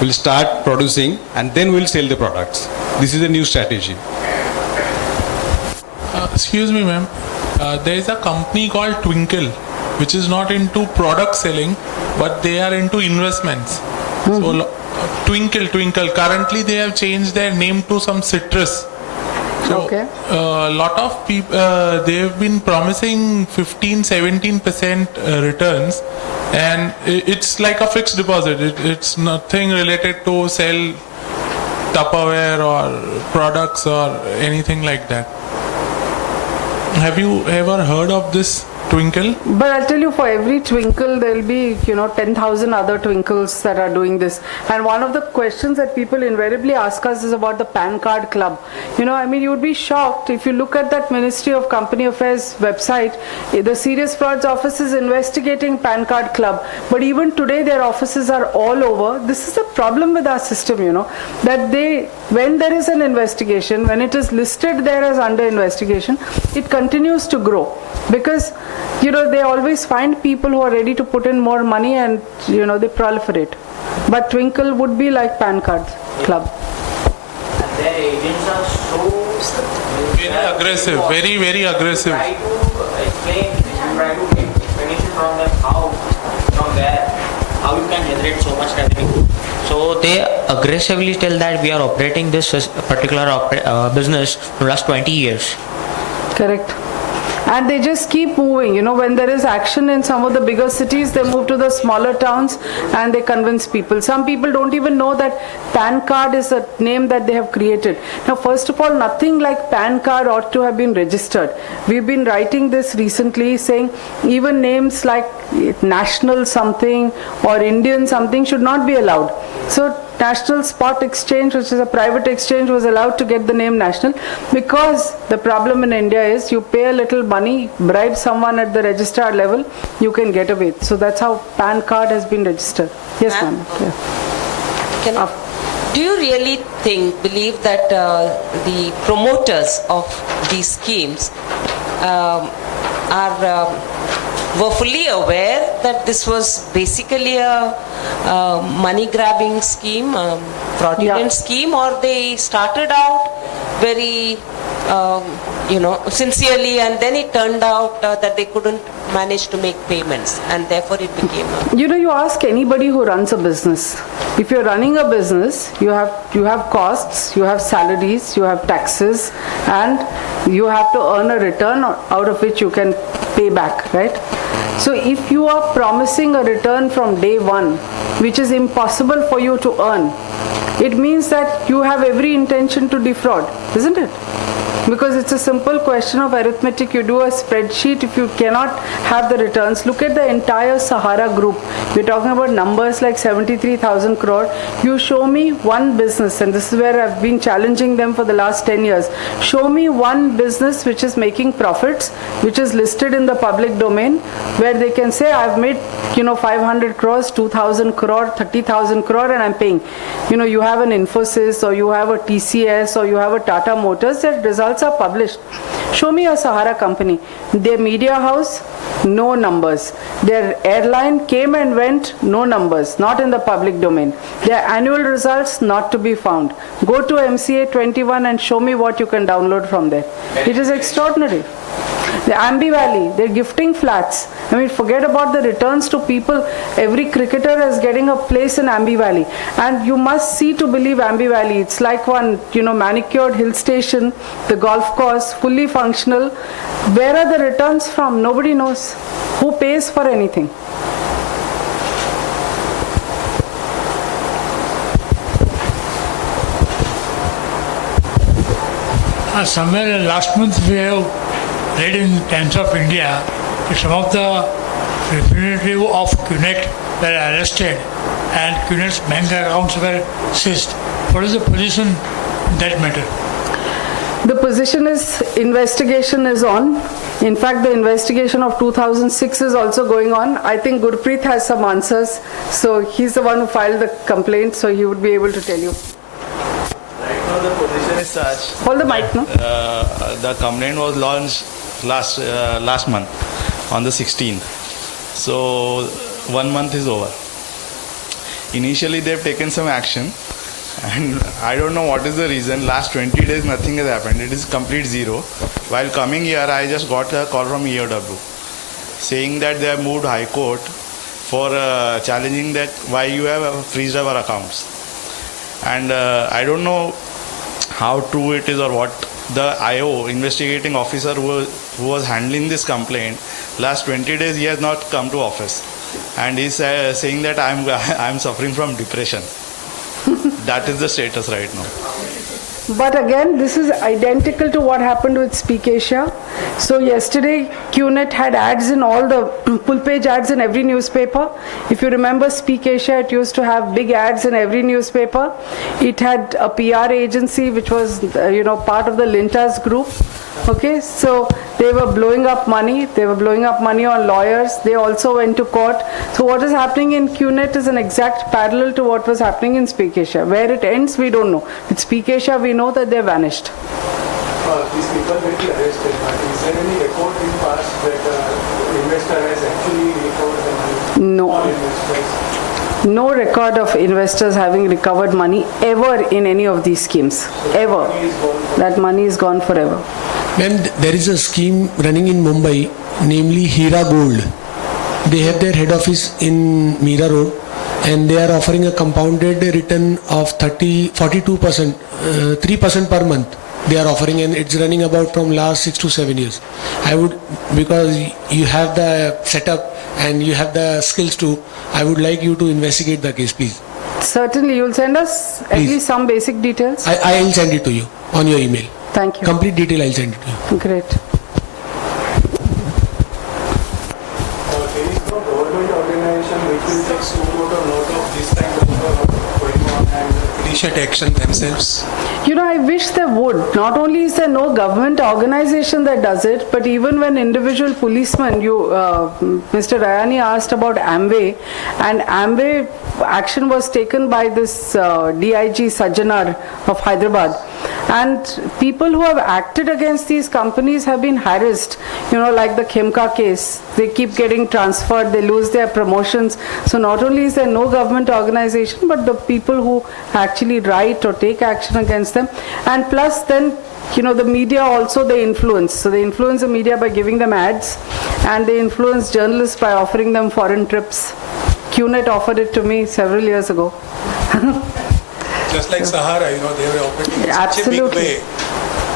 We'll start producing and then we'll sell the products. This is a new strategy. Excuse me, ma'am. There is a company called Twinkle, which is not into product selling, but they are into investments. So Twinkle. Currently, they have changed their name to some citrus. So Okay. a lot of people they have been promising 15-17% returns, and it's like a fixed deposit. It's nothing related to sell Tupperware or products or anything like that. Have you ever heard of this Twinkle? But I'll tell you, for every Twinkle, there'll be, 10,000 other Twinkles that are doing this. And one of the questions that people invariably ask us is about the PAN card club. You would be shocked if you look at that Ministry of Company Affairs website. The Serious Frauds Office is investigating PAN card club. But even today, their offices are all over. This is a problem with our system, that when there is an investigation, when it is listed there as under investigation, it continues to grow. Because they always find people who are ready to put in more money, and they proliferate. But Twinkle would be like PAN card club. And their agents are so Very aggressive, very, very aggressive. try to explain, try to get explanation from them from where, how you can generate so much revenue. So they aggressively tell that we are operating this particular business for the last 20 years. Correct. And they just keep moving. When there is action in some of the bigger cities, they move to the smaller towns and they convince people. Some people don't even know that PAN card is a name that they have created. Now, first of all, nothing like PAN card ought to have been registered. We've been writing this recently, saying even names like national something or Indian something should not be allowed. So National Spot Exchange, which is a private exchange, was allowed to get the name national, because the problem in India is you pay a little money, bribe someone at the registrar level, you can get away. So that's how PAN card has been registered. Yes, Ma'am? ma'am. Yeah. Can do you really believe that the promoters of these schemes were fully aware that this was basically a money grabbing scheme, fraudulent scheme, or they started out very sincerely, and then it turned out that they couldn't manage to make payments, and therefore it became a... You ask anybody who runs a business. If you're running a business, you have costs, you have salaries, you have taxes, and you have to earn a return out of which you can pay back, right? So if you are promising a return from day one, which is impossible for you to earn, it means that you have every intention to defraud, isn't it? Because it's a simple question of arithmetic. You do a spreadsheet. If you cannot have the returns, look at the entire Sahara Group. We're talking about numbers like 73,000 crore. You show me one business, and this is where I've been challenging them for the last 10 years. Show me one business which is making profits, which is listed in the public domain, where they can say, I've made 500 crores, 2,000 crore, 30,000 crore, and I'm paying. You have an Infosys, or you have a TCS, or you have a Tata Motors, that results are published. Show me a Sahara company. Their media house, no numbers. Their airline came and went, no numbers, not in the public domain. Their annual results, not to be found. Go to MCA 21 and show me what you can download from there. It is extraordinary. The Ambi Valley, they're gifting flats. Forget about the returns to people. Every cricketer is getting a place in Ambi Valley. And you must see to believe Ambi Valley. It's like one, manicured hill station, the golf course, fully functional. Where are the returns from? Nobody knows. Who pays for anything? Somewhere last month we have read in Times of India that some of the representatives of CUNET were arrested and CUNET's bank accounts were seized. What is the position in that matter? The position is, investigation is on. In fact, the investigation of 2006 is also going on. I think Gurpreet has some answers. So he's the one who filed the complaint, so he would be able to tell you. Right now the position is such. Hold the mic, no? The complaint was launched last month on the 16th. So 1 month is over. Initially they've taken some action, and I don't know what is the reason. Last 20 days nothing has happened. It is complete zero. While coming here, I just got a call from EOW saying that they have moved High Court for challenging that why you have freezed our accounts. And I don't know how true it is or what. The IO, investigating officer who was handling this complaint, last 20 days he has not come to office, and he's saying that I'm suffering from depression. That is the status right now. But again, this is identical to what happened with Speak Asia. So yesterday, QNet had ads in all the full page ads in every newspaper. If you remember Speak Asia, it used to have big ads in every newspaper. It had a PR agency which was, part of the Lintas group. Okay, so they were blowing up money. They were blowing up money on lawyers. They also went to court. So what is happening in QNet is an exact parallel to what was happening in Speak Asia. Where it ends, we don't know. With Speak Asia, we know that they vanished. These people may be arrested, but is there any record in past that investor has actually recovered the money. No. All investors. No record of investors having recovered money ever in any of these schemes. Ever. That money is gone forever. Ma'am, there is a scheme running in Mumbai, namely Hira Gold. They have their head office in Mira Road, and they are offering a compounded return of 42%, 3% per month. They are offering, and it's running about from last 6 to 7 years. I would, because you have the setup and you have the skills too, I would like you to investigate the case, please. Certainly, you'll send us at Please. least some basic details. I will send it to you on your email. Thank you. Complete detail I'll send it to you. Great. There is no government organization which will take suit or note of this kind of going on and initiate action themselves. You know, I wish there would. Not only is there no government organization that does it, but even when individual policemen, Mr. Rayani asked about Amway, and Amway action was taken by this DIG Sajjanar of Hyderabad. And people who have acted against these companies have been harassed, like the Khemka case. They keep getting transferred, they lose their promotions. So not only is there no government organization, but the people who actually write or take action against them. And plus then, the media also they influence. So they influence the media by giving them ads, and they influence journalists by offering them foreign trips. QNet offered it to me several years ago. Just like Sahara, they were operating in such a big way.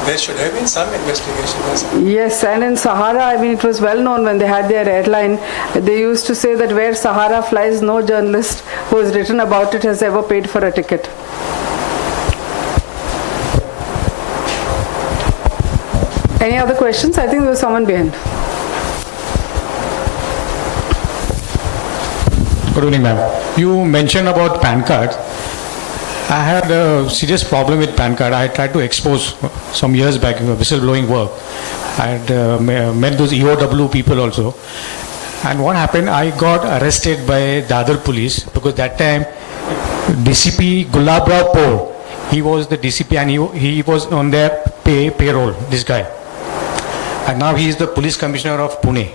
There should have been some investigation. Yes, and in Sahara, it was well known when they had their airline. They used to say that where Sahara flies, no journalist who has written about it has ever paid for a ticket. Any other questions? I think there was someone behind. Good evening, ma'am. You mentioned about PAN cards. I had a serious problem with PAN card. I tried to expose some years back whistleblowing work. I had met those EOW people also. And what happened, I got arrested by the other police because that time DCP Gulabrao Po, he was the DCP and he was on their payroll, this guy. And now he is the police commissioner of Pune.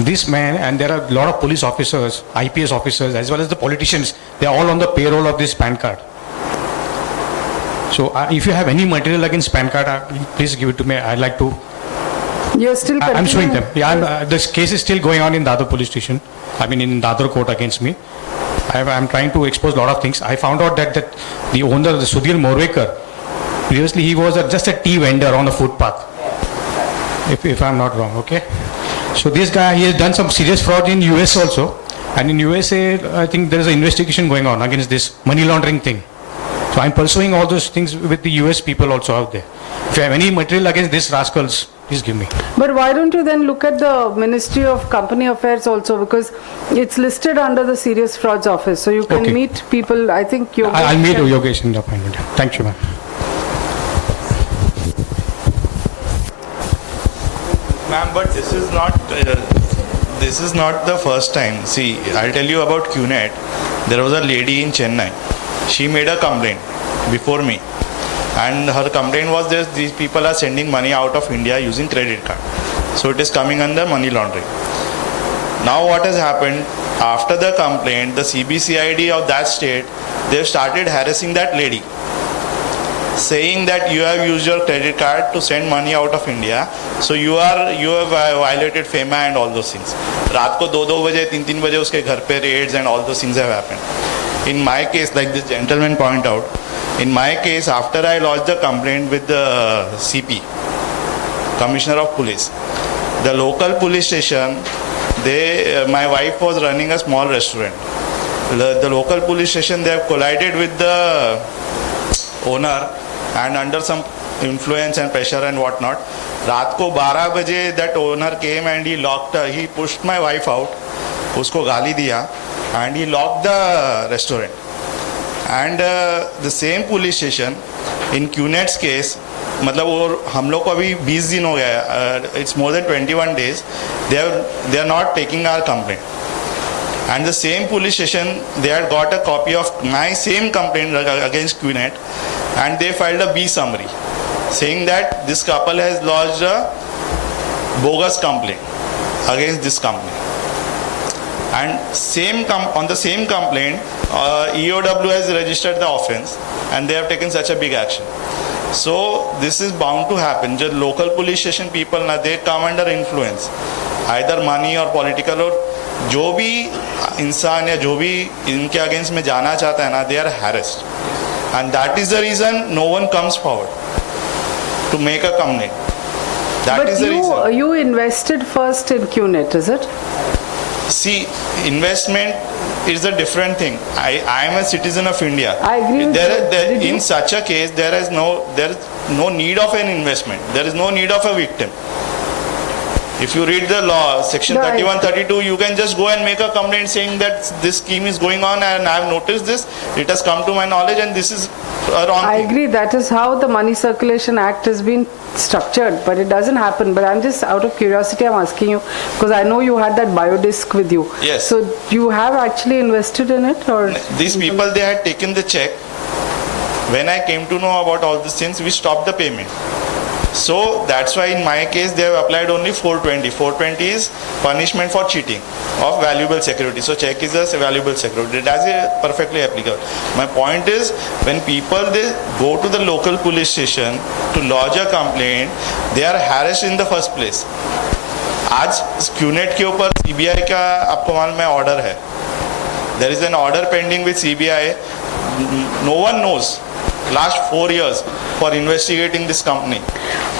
This man, and there are a lot of police officers, IPS officers, as well as the politicians, they are all on the payroll of this PAN card. So if you have any material against PAN card, please give it to me. I'd like to. You're still I'm showing them. Yeah, this case is still going on in the other police station. In the other court against me. I'm trying to expose a lot of things. I found out that the owner, the Sudhir Morvekar, previously he was just a tea vendor on the footpath. If I'm not wrong, okay? So this guy, he has done some serious fraud in US also. And in USA, I think there is an investigation going on against this money laundering thing. So I'm pursuing all those things with the US people also out there. If you have any material against these rascals, please give me. But why don't you then look at the Ministry of Company Affairs also, because it's listed under the Serious Frauds Office. So you can meet people, I think Yogesh. I'll meet Yogesh in the appointment. Thank you, ma'am. Ma'am, but this is not the first time. See, I'll tell you about QNet. There was a lady in Chennai. She made a complaint before me, and her complaint was that these people are sending money out of India using credit card. So it is coming under money laundering. Now what has happened, after the complaint, the CBCID of that state, they've started harassing that lady, saying that you have used your credit card to send money out of India, so you have violated FEMA and all those things. रात को 2-2 बजे 3-3 बजे उसके घर पे raids and all those things have happened. In my case, like this gentleman point out, in my case, after I lodged the complaint with the CP, Commissioner of Police, the local police station, my wife was running a small restaurant. The local police station, they have collided with the owner, and under some influence and pressure and whatnot, रात को 12 बजे that owner came and he pushed my wife out, उसको गाली दिया, and he locked the restaurant. And the same police station, in QNet's case, मतलब हम लोग को अभी 20 दिन हो गया, it's more than 21 days, they are not taking our complaint. And the same police station, they had got a copy of my same complaint against QNet, and they filed a B summary saying that this couple has lodged a bogus complaint. against this company. And on the same complaint, EOW has registered the offence and they have taken such a big action. So this is bound to happen. Just local police station people na, they come under influence, either money or political, or जो भी इंसान या जो भी इनके against में जाना चाहता है ना, they are harassed, and that is the reason no one comes forward to make a complaint. That is the reason. You invested first in QNet, is it? See, investment is a different thing. I am a citizen of India. I agree with you. In such a case, there is no need of an investment. There is no need of a victim. If you read the law, section 31, 32, you can just go and make a complaint saying that this scheme is going on and I have noticed this, it has come to my knowledge and this is a wrong I thing. agree, that is how the Money Circulation Act has been structured, but it doesn't happen. But I'm just out of curiosity, I'm asking you, because I know you had that biodisc with you. Yes. So you have actually invested in it, or? These people, they had taken the check. When I came to know about all these things, we stopped the payment. So that's why in my case they have applied only 420. 420 is punishment for cheating of valuable security. So check is a valuable security. That is perfectly applicable. My point is, when people they go to the local police station to lodge a complaint, they are harassed in the first place. आज QNet के ऊपर CBI का आपको मालूम है order है. There is an order pending with CBI. No one knows. Last 4 years for investigating this company.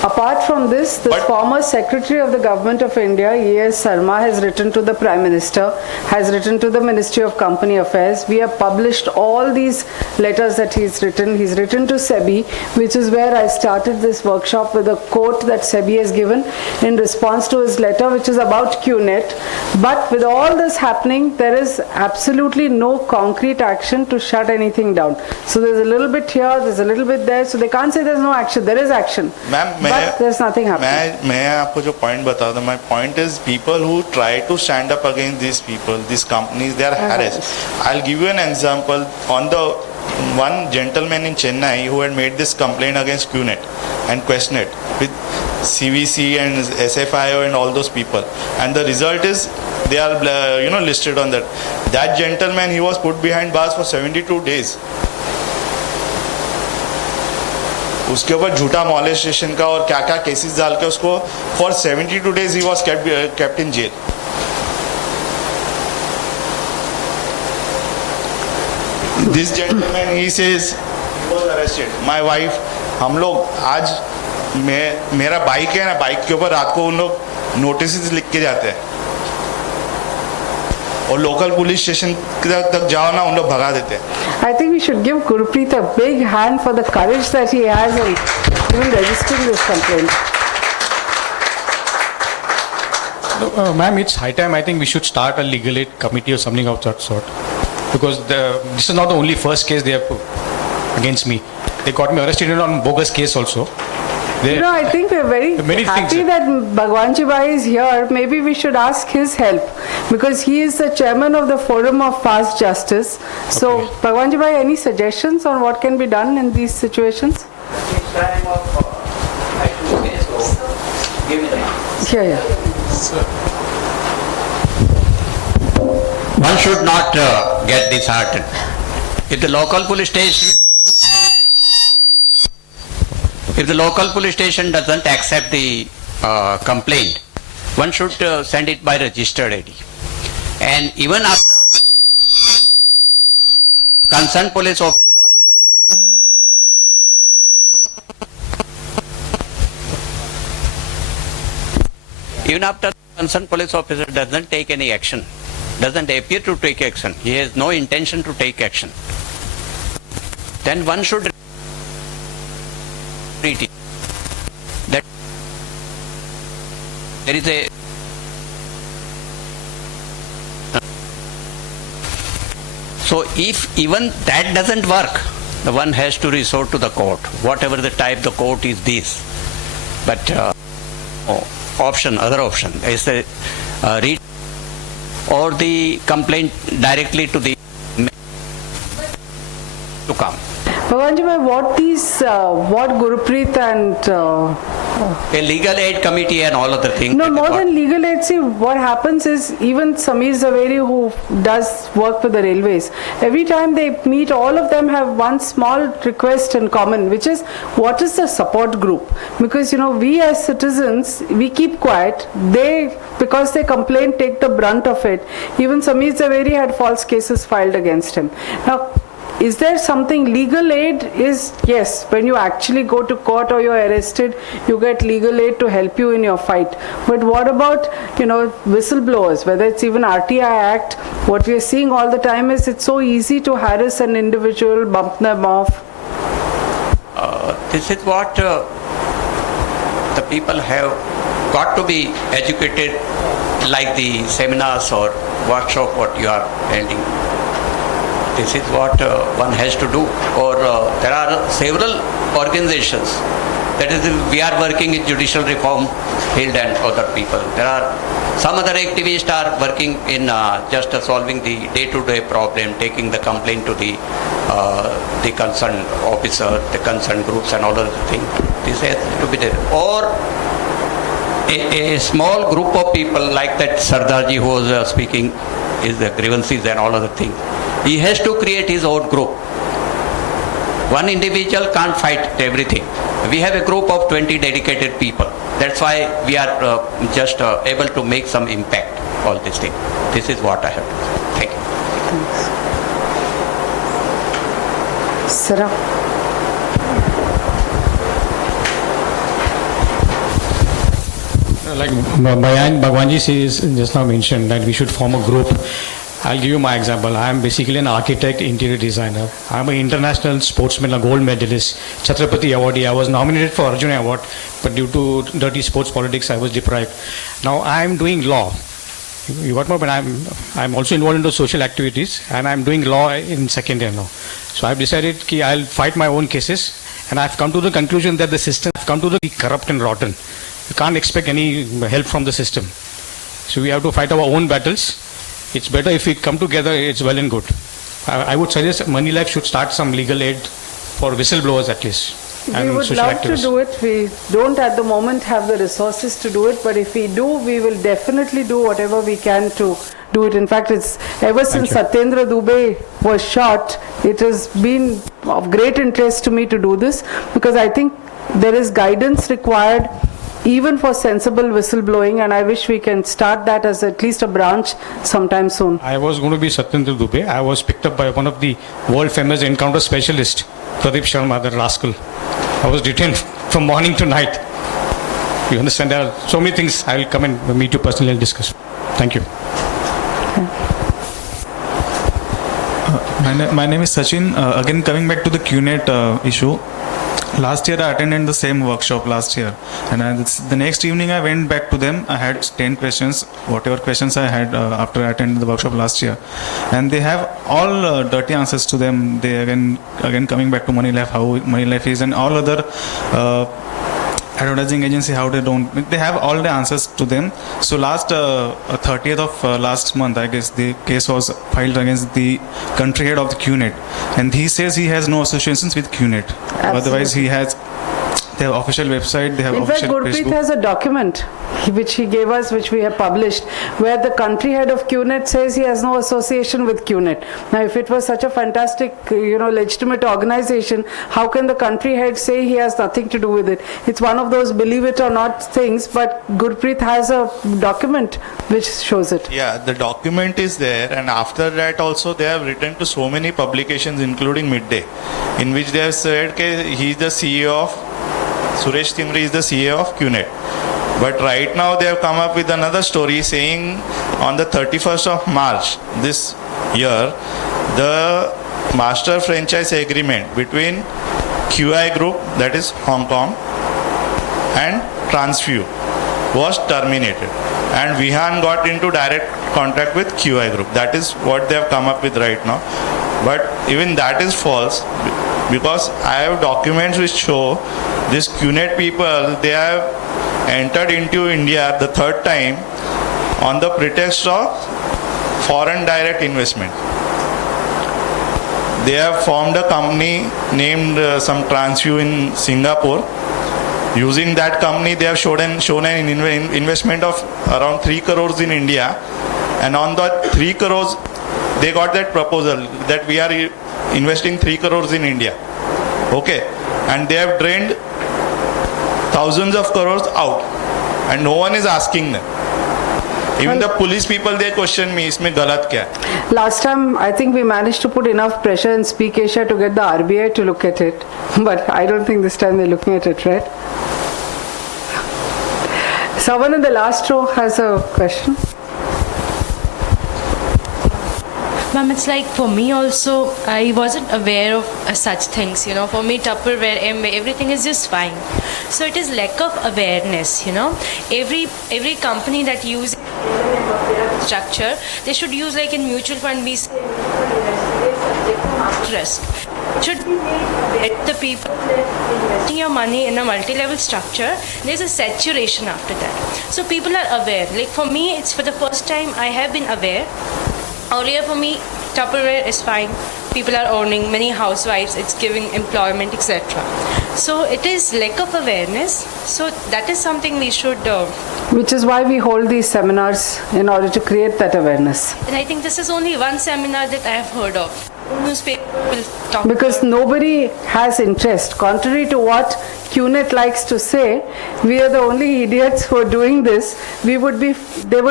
Apart from this, the former Secretary of the Government of India, E.S. Sarma, has written to the Prime Minister, has written to the Ministry of Company Affairs. We have published all these letters that he's written. He's written to SEBI, which is where I started this workshop with a quote that SEBI has given in response to his letter, which is about QNet. But with all this happening, there is absolutely no concrete action to shut anything down. So there's a little bit here, there's a little bit there, so they can't say there's no action. There is action. But there's nothing happening. मैं आपको जो point बता दूं, my point is people who try to stand up against these people, these companies, they are harassed. I'll give you an example. On the one gentleman in Chennai who had made this complaint against QNet and Questnet with CVC and SFIO and all those people, and the result is they are listed on that. That gentleman, he was put behind bars for 72 days. उसके ऊपर झूठा molestation का और क्या क्या cases डाल के उसको for 72 days he was kept in jail. This gentleman, he says he was arrested. My wife, हम लोग आज मेरा बाइक है ना, बाइक के ऊपर रात को उन लोग नोटिस लिख के जाते हैं और लोकल पुलिस स्टेशन तक जाओ ना, उन लोग भगा देते हैं. I think we should give Gurpreet a big hand for the courage that he has in even registering this complaint. Ma'am, it's high time. I think we should start a legal aid committee or something of that sort. Because this is not the only first case they have put against me. They got me arrested on bogus case also. I think we're very happy that Bhagwanji Bhai is here. Maybe we should ask his help, because he is the chairman of the Forum of Fast Justice. So, Bhagwanji Bhai, any suggestions on what can be done in these situations? Yeah. One should not get disheartened. If the local police station doesn't accept the complaint, one should send it by registered ID. And even after concerned police officer doesn't take any action, doesn't appear to take action, he has no intention to take action, then one should treat it. That there is a so if even that doesn't work, the one has to resort to the court, whatever the type the court is this. But other option is the read or the complaint directly to the to come. Bhagwanji Bhai, what Gurpreet and a legal aid committee and all other things. No, That is more what- than legal aid, see, what happens is even Sameer Zaveri, who does work for the railways, every time they meet, all of them have one small request in common, which is, what is the support group? Because, we as citizens, we keep quiet. They, because they complain, take the brunt of it. Even Sameer Zaveri had false cases filed against him. Now, is there something, legal aid is, yes, when you actually go to court or you're arrested, you get legal aid to help you in your fight. But what about, whistleblowers, whether it's even RTI Act, what we're seeing all the time is it's so easy to harass an individual, bump them off. This is what the people have got to be educated, like the seminars or workshop what you are attending. This is what one has to do. Or there are several organizations. That is, we are working in judicial reform field and other people. There are some other activists are working in just solving the day-to-day problem, taking the complaint to the concerned officer, the concerned groups and all other things. This has to be there. Or a small group of people like that Sardarji who was speaking is the grievances and all other things. He has to create his own group. One individual can't fight everything. We have a group of 20 dedicated people. That's why we are just able to make some impact, all this thing. This is what I have to say. Thank you. Sarah. Like Bayan Bhagwanji says, just now mentioned that we should form a group. I'll give you my example. I am basically an architect, interior designer. I am an international sportsman, a gold medalist, Chhatrapati awardee. I was nominated for Arjuna Award, but due to dirty sports politics, I was deprived. Now I am doing law. You got more, but I'm also involved in the social activities, and I'm doing law in second year now. So I've decided that I'll fight my own cases, and I've come to the conclusion that the system has come to the corrupt and rotten. You can't expect any help from the system. So we have to fight our own battles. It's better if we come together, it's well and good. I would suggest Moneylife should start some legal aid for whistleblowers at least. We would love to do it. We don't at the moment have the resources to do it, but if we do, we will definitely do whatever we can to do it. In fact, it's ever since Satyendra Dubey was shot, it has been of great interest to me to do this, because I think there is guidance required even for sensible whistleblowing, and I wish we can start that as at least a branch sometime soon. I was going to be Satyendra Dubey. I was picked up by one of the world famous encounter specialists, Pradeep Sharma, the rascal. I was detained from morning to night. You understand, there are so many things. I will come and meet you personally and discuss. Thank you. My name is Sachin. Again, coming back to the QNet issue. Last year I attended the same workshop last year, and the next evening I went back to them. I had 10 questions, whatever questions I had after I attended the workshop last year, and they have all dirty answers to them. They again coming back to Moneylife, how Moneylife is, and all other advertising agency, how they don't. They have all the answers to them. So last 30th of last month, I guess the case was filed against the country head of the QNet, and he says he has no associations with QNet. Absolutely. Otherwise, he has their official website. They have In fact, official Gurpreet Facebook. has a document which he gave us, which we have published, where the country head of QNet says he has no association with QNet. Now, if it was such a fantastic, legitimate organization, how can the country head say he has nothing to do with it? It's one of those believe it or not things, but Gurpreet has a document which shows it. Yeah, the document is there, and after that also they have written to so many publications, including Midday, in which they have said okay, he is the CEO of Suresh Timri is the CEO of QNet. But right now they have come up with another story saying on the 31st of March this year, the master franchise agreement between QI Group, that is Hong Kong, and Transview was terminated. And Vihan got into direct contract with QI Group. That is what they have come up with right now. But even that is false, because I have documents which show this QNet people, they have entered into India the third time on the pretext of foreign direct investment. They have formed a company named some Transview in Singapore, Using that company, they have shown an investment of around 3 crores in India, and on that 3 crores, they got that proposal that we are investing 3 crores in India. Okay, and they have drained thousands of crores out, and no one is asking them. Even the police people, they question me, isme galat kya hai? Last time, I think we managed to put enough pressure in Speak Asia to get the RBI to look at it. But I don't think this time they're looking at it, right? Someone in the last row has a question. Ma'am, it's like for me also, I wasn't aware of such things, you know. For me, Tupperware, everything is just fine. So it is lack of awareness, you know. Every company that uses structure, they should use like in mutual fund, we say risk. Should let the people investing your money in a multi-level structure, there's a saturation after that. So people are aware. Like for me, it's for the first time I have been aware. Earlier for me, Tupperware is fine. People are earning, many housewives, it's giving employment, etc. So it is lack of awareness. So that is something we should... Which is why we hold these seminars in order to create that awareness. And I think this is only one seminar that I have heard of. Newspaper will talk because nobody has interest. Contrary to what QNet likes to say, we are the only idiots who are doing this. There would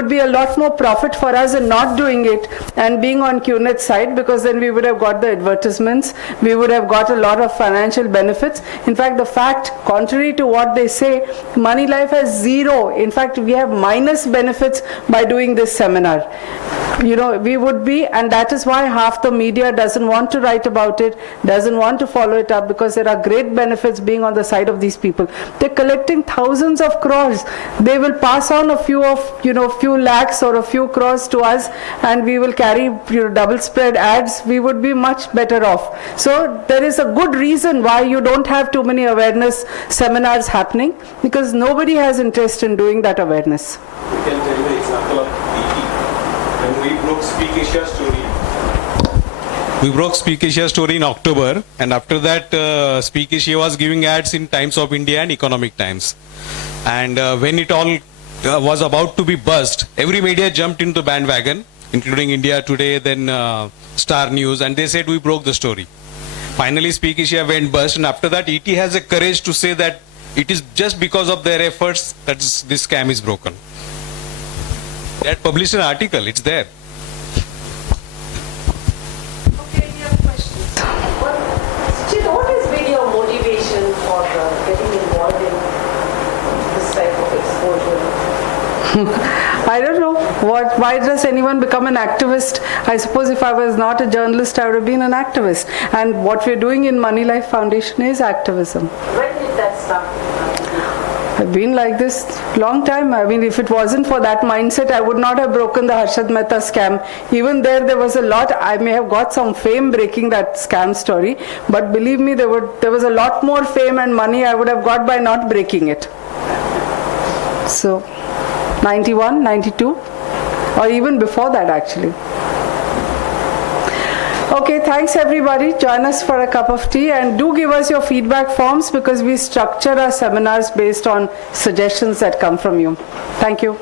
be a lot more profit for us in not doing it and being on QNet's side, because then we would have got the advertisements, we would have got a lot of financial benefits. In fact, contrary to what they say, Moneylife has zero. In fact, we have minus benefits by doing this seminar. You know, we would be, and that is why half the media doesn't want to write about it, doesn't want to follow it up, because there are great benefits being on the side of these people. They're collecting thousands of crores. They will pass on a few lakhs or a few crores to us, and we will carry double spread ads. We would be much better off. So there is a good reason why you don't have too many awareness seminars happening, because nobody has interest in doing that awareness. You can tell the example of when we broke Speak Asia story. We broke Speak Asia story in October, and after that Speak Asia was giving ads in Times of India and Economic Times. And when it all was about to be bust, every media jumped into the bandwagon, including India Today, then Star News, and they said we broke the story. Finally Speak Asia went bust, and after that ET has the courage to say that it is just because of their efforts that this scam is broken. They had published an article, it's there. What has been your motivation for getting involved in this type of exposure? I don't know. Why does anyone become an activist? I suppose if I was not a journalist, I would have been an activist. And what we're doing in Moneylife Foundation is activism. When did that start? I've been like this long time. I mean, if it wasn't for that mindset, I would not have broken the Harshad Mehta scam. Even there was a lot. I may have got some fame breaking that scam story, but believe me, there was a lot more fame and money I would have got by not breaking it. So, 91, 92, or even before that actually. Okay, thanks everybody. Join us for a cup of tea, and do give us your feedback forms, because we structure our seminars based on suggestions that come from you. Thank you.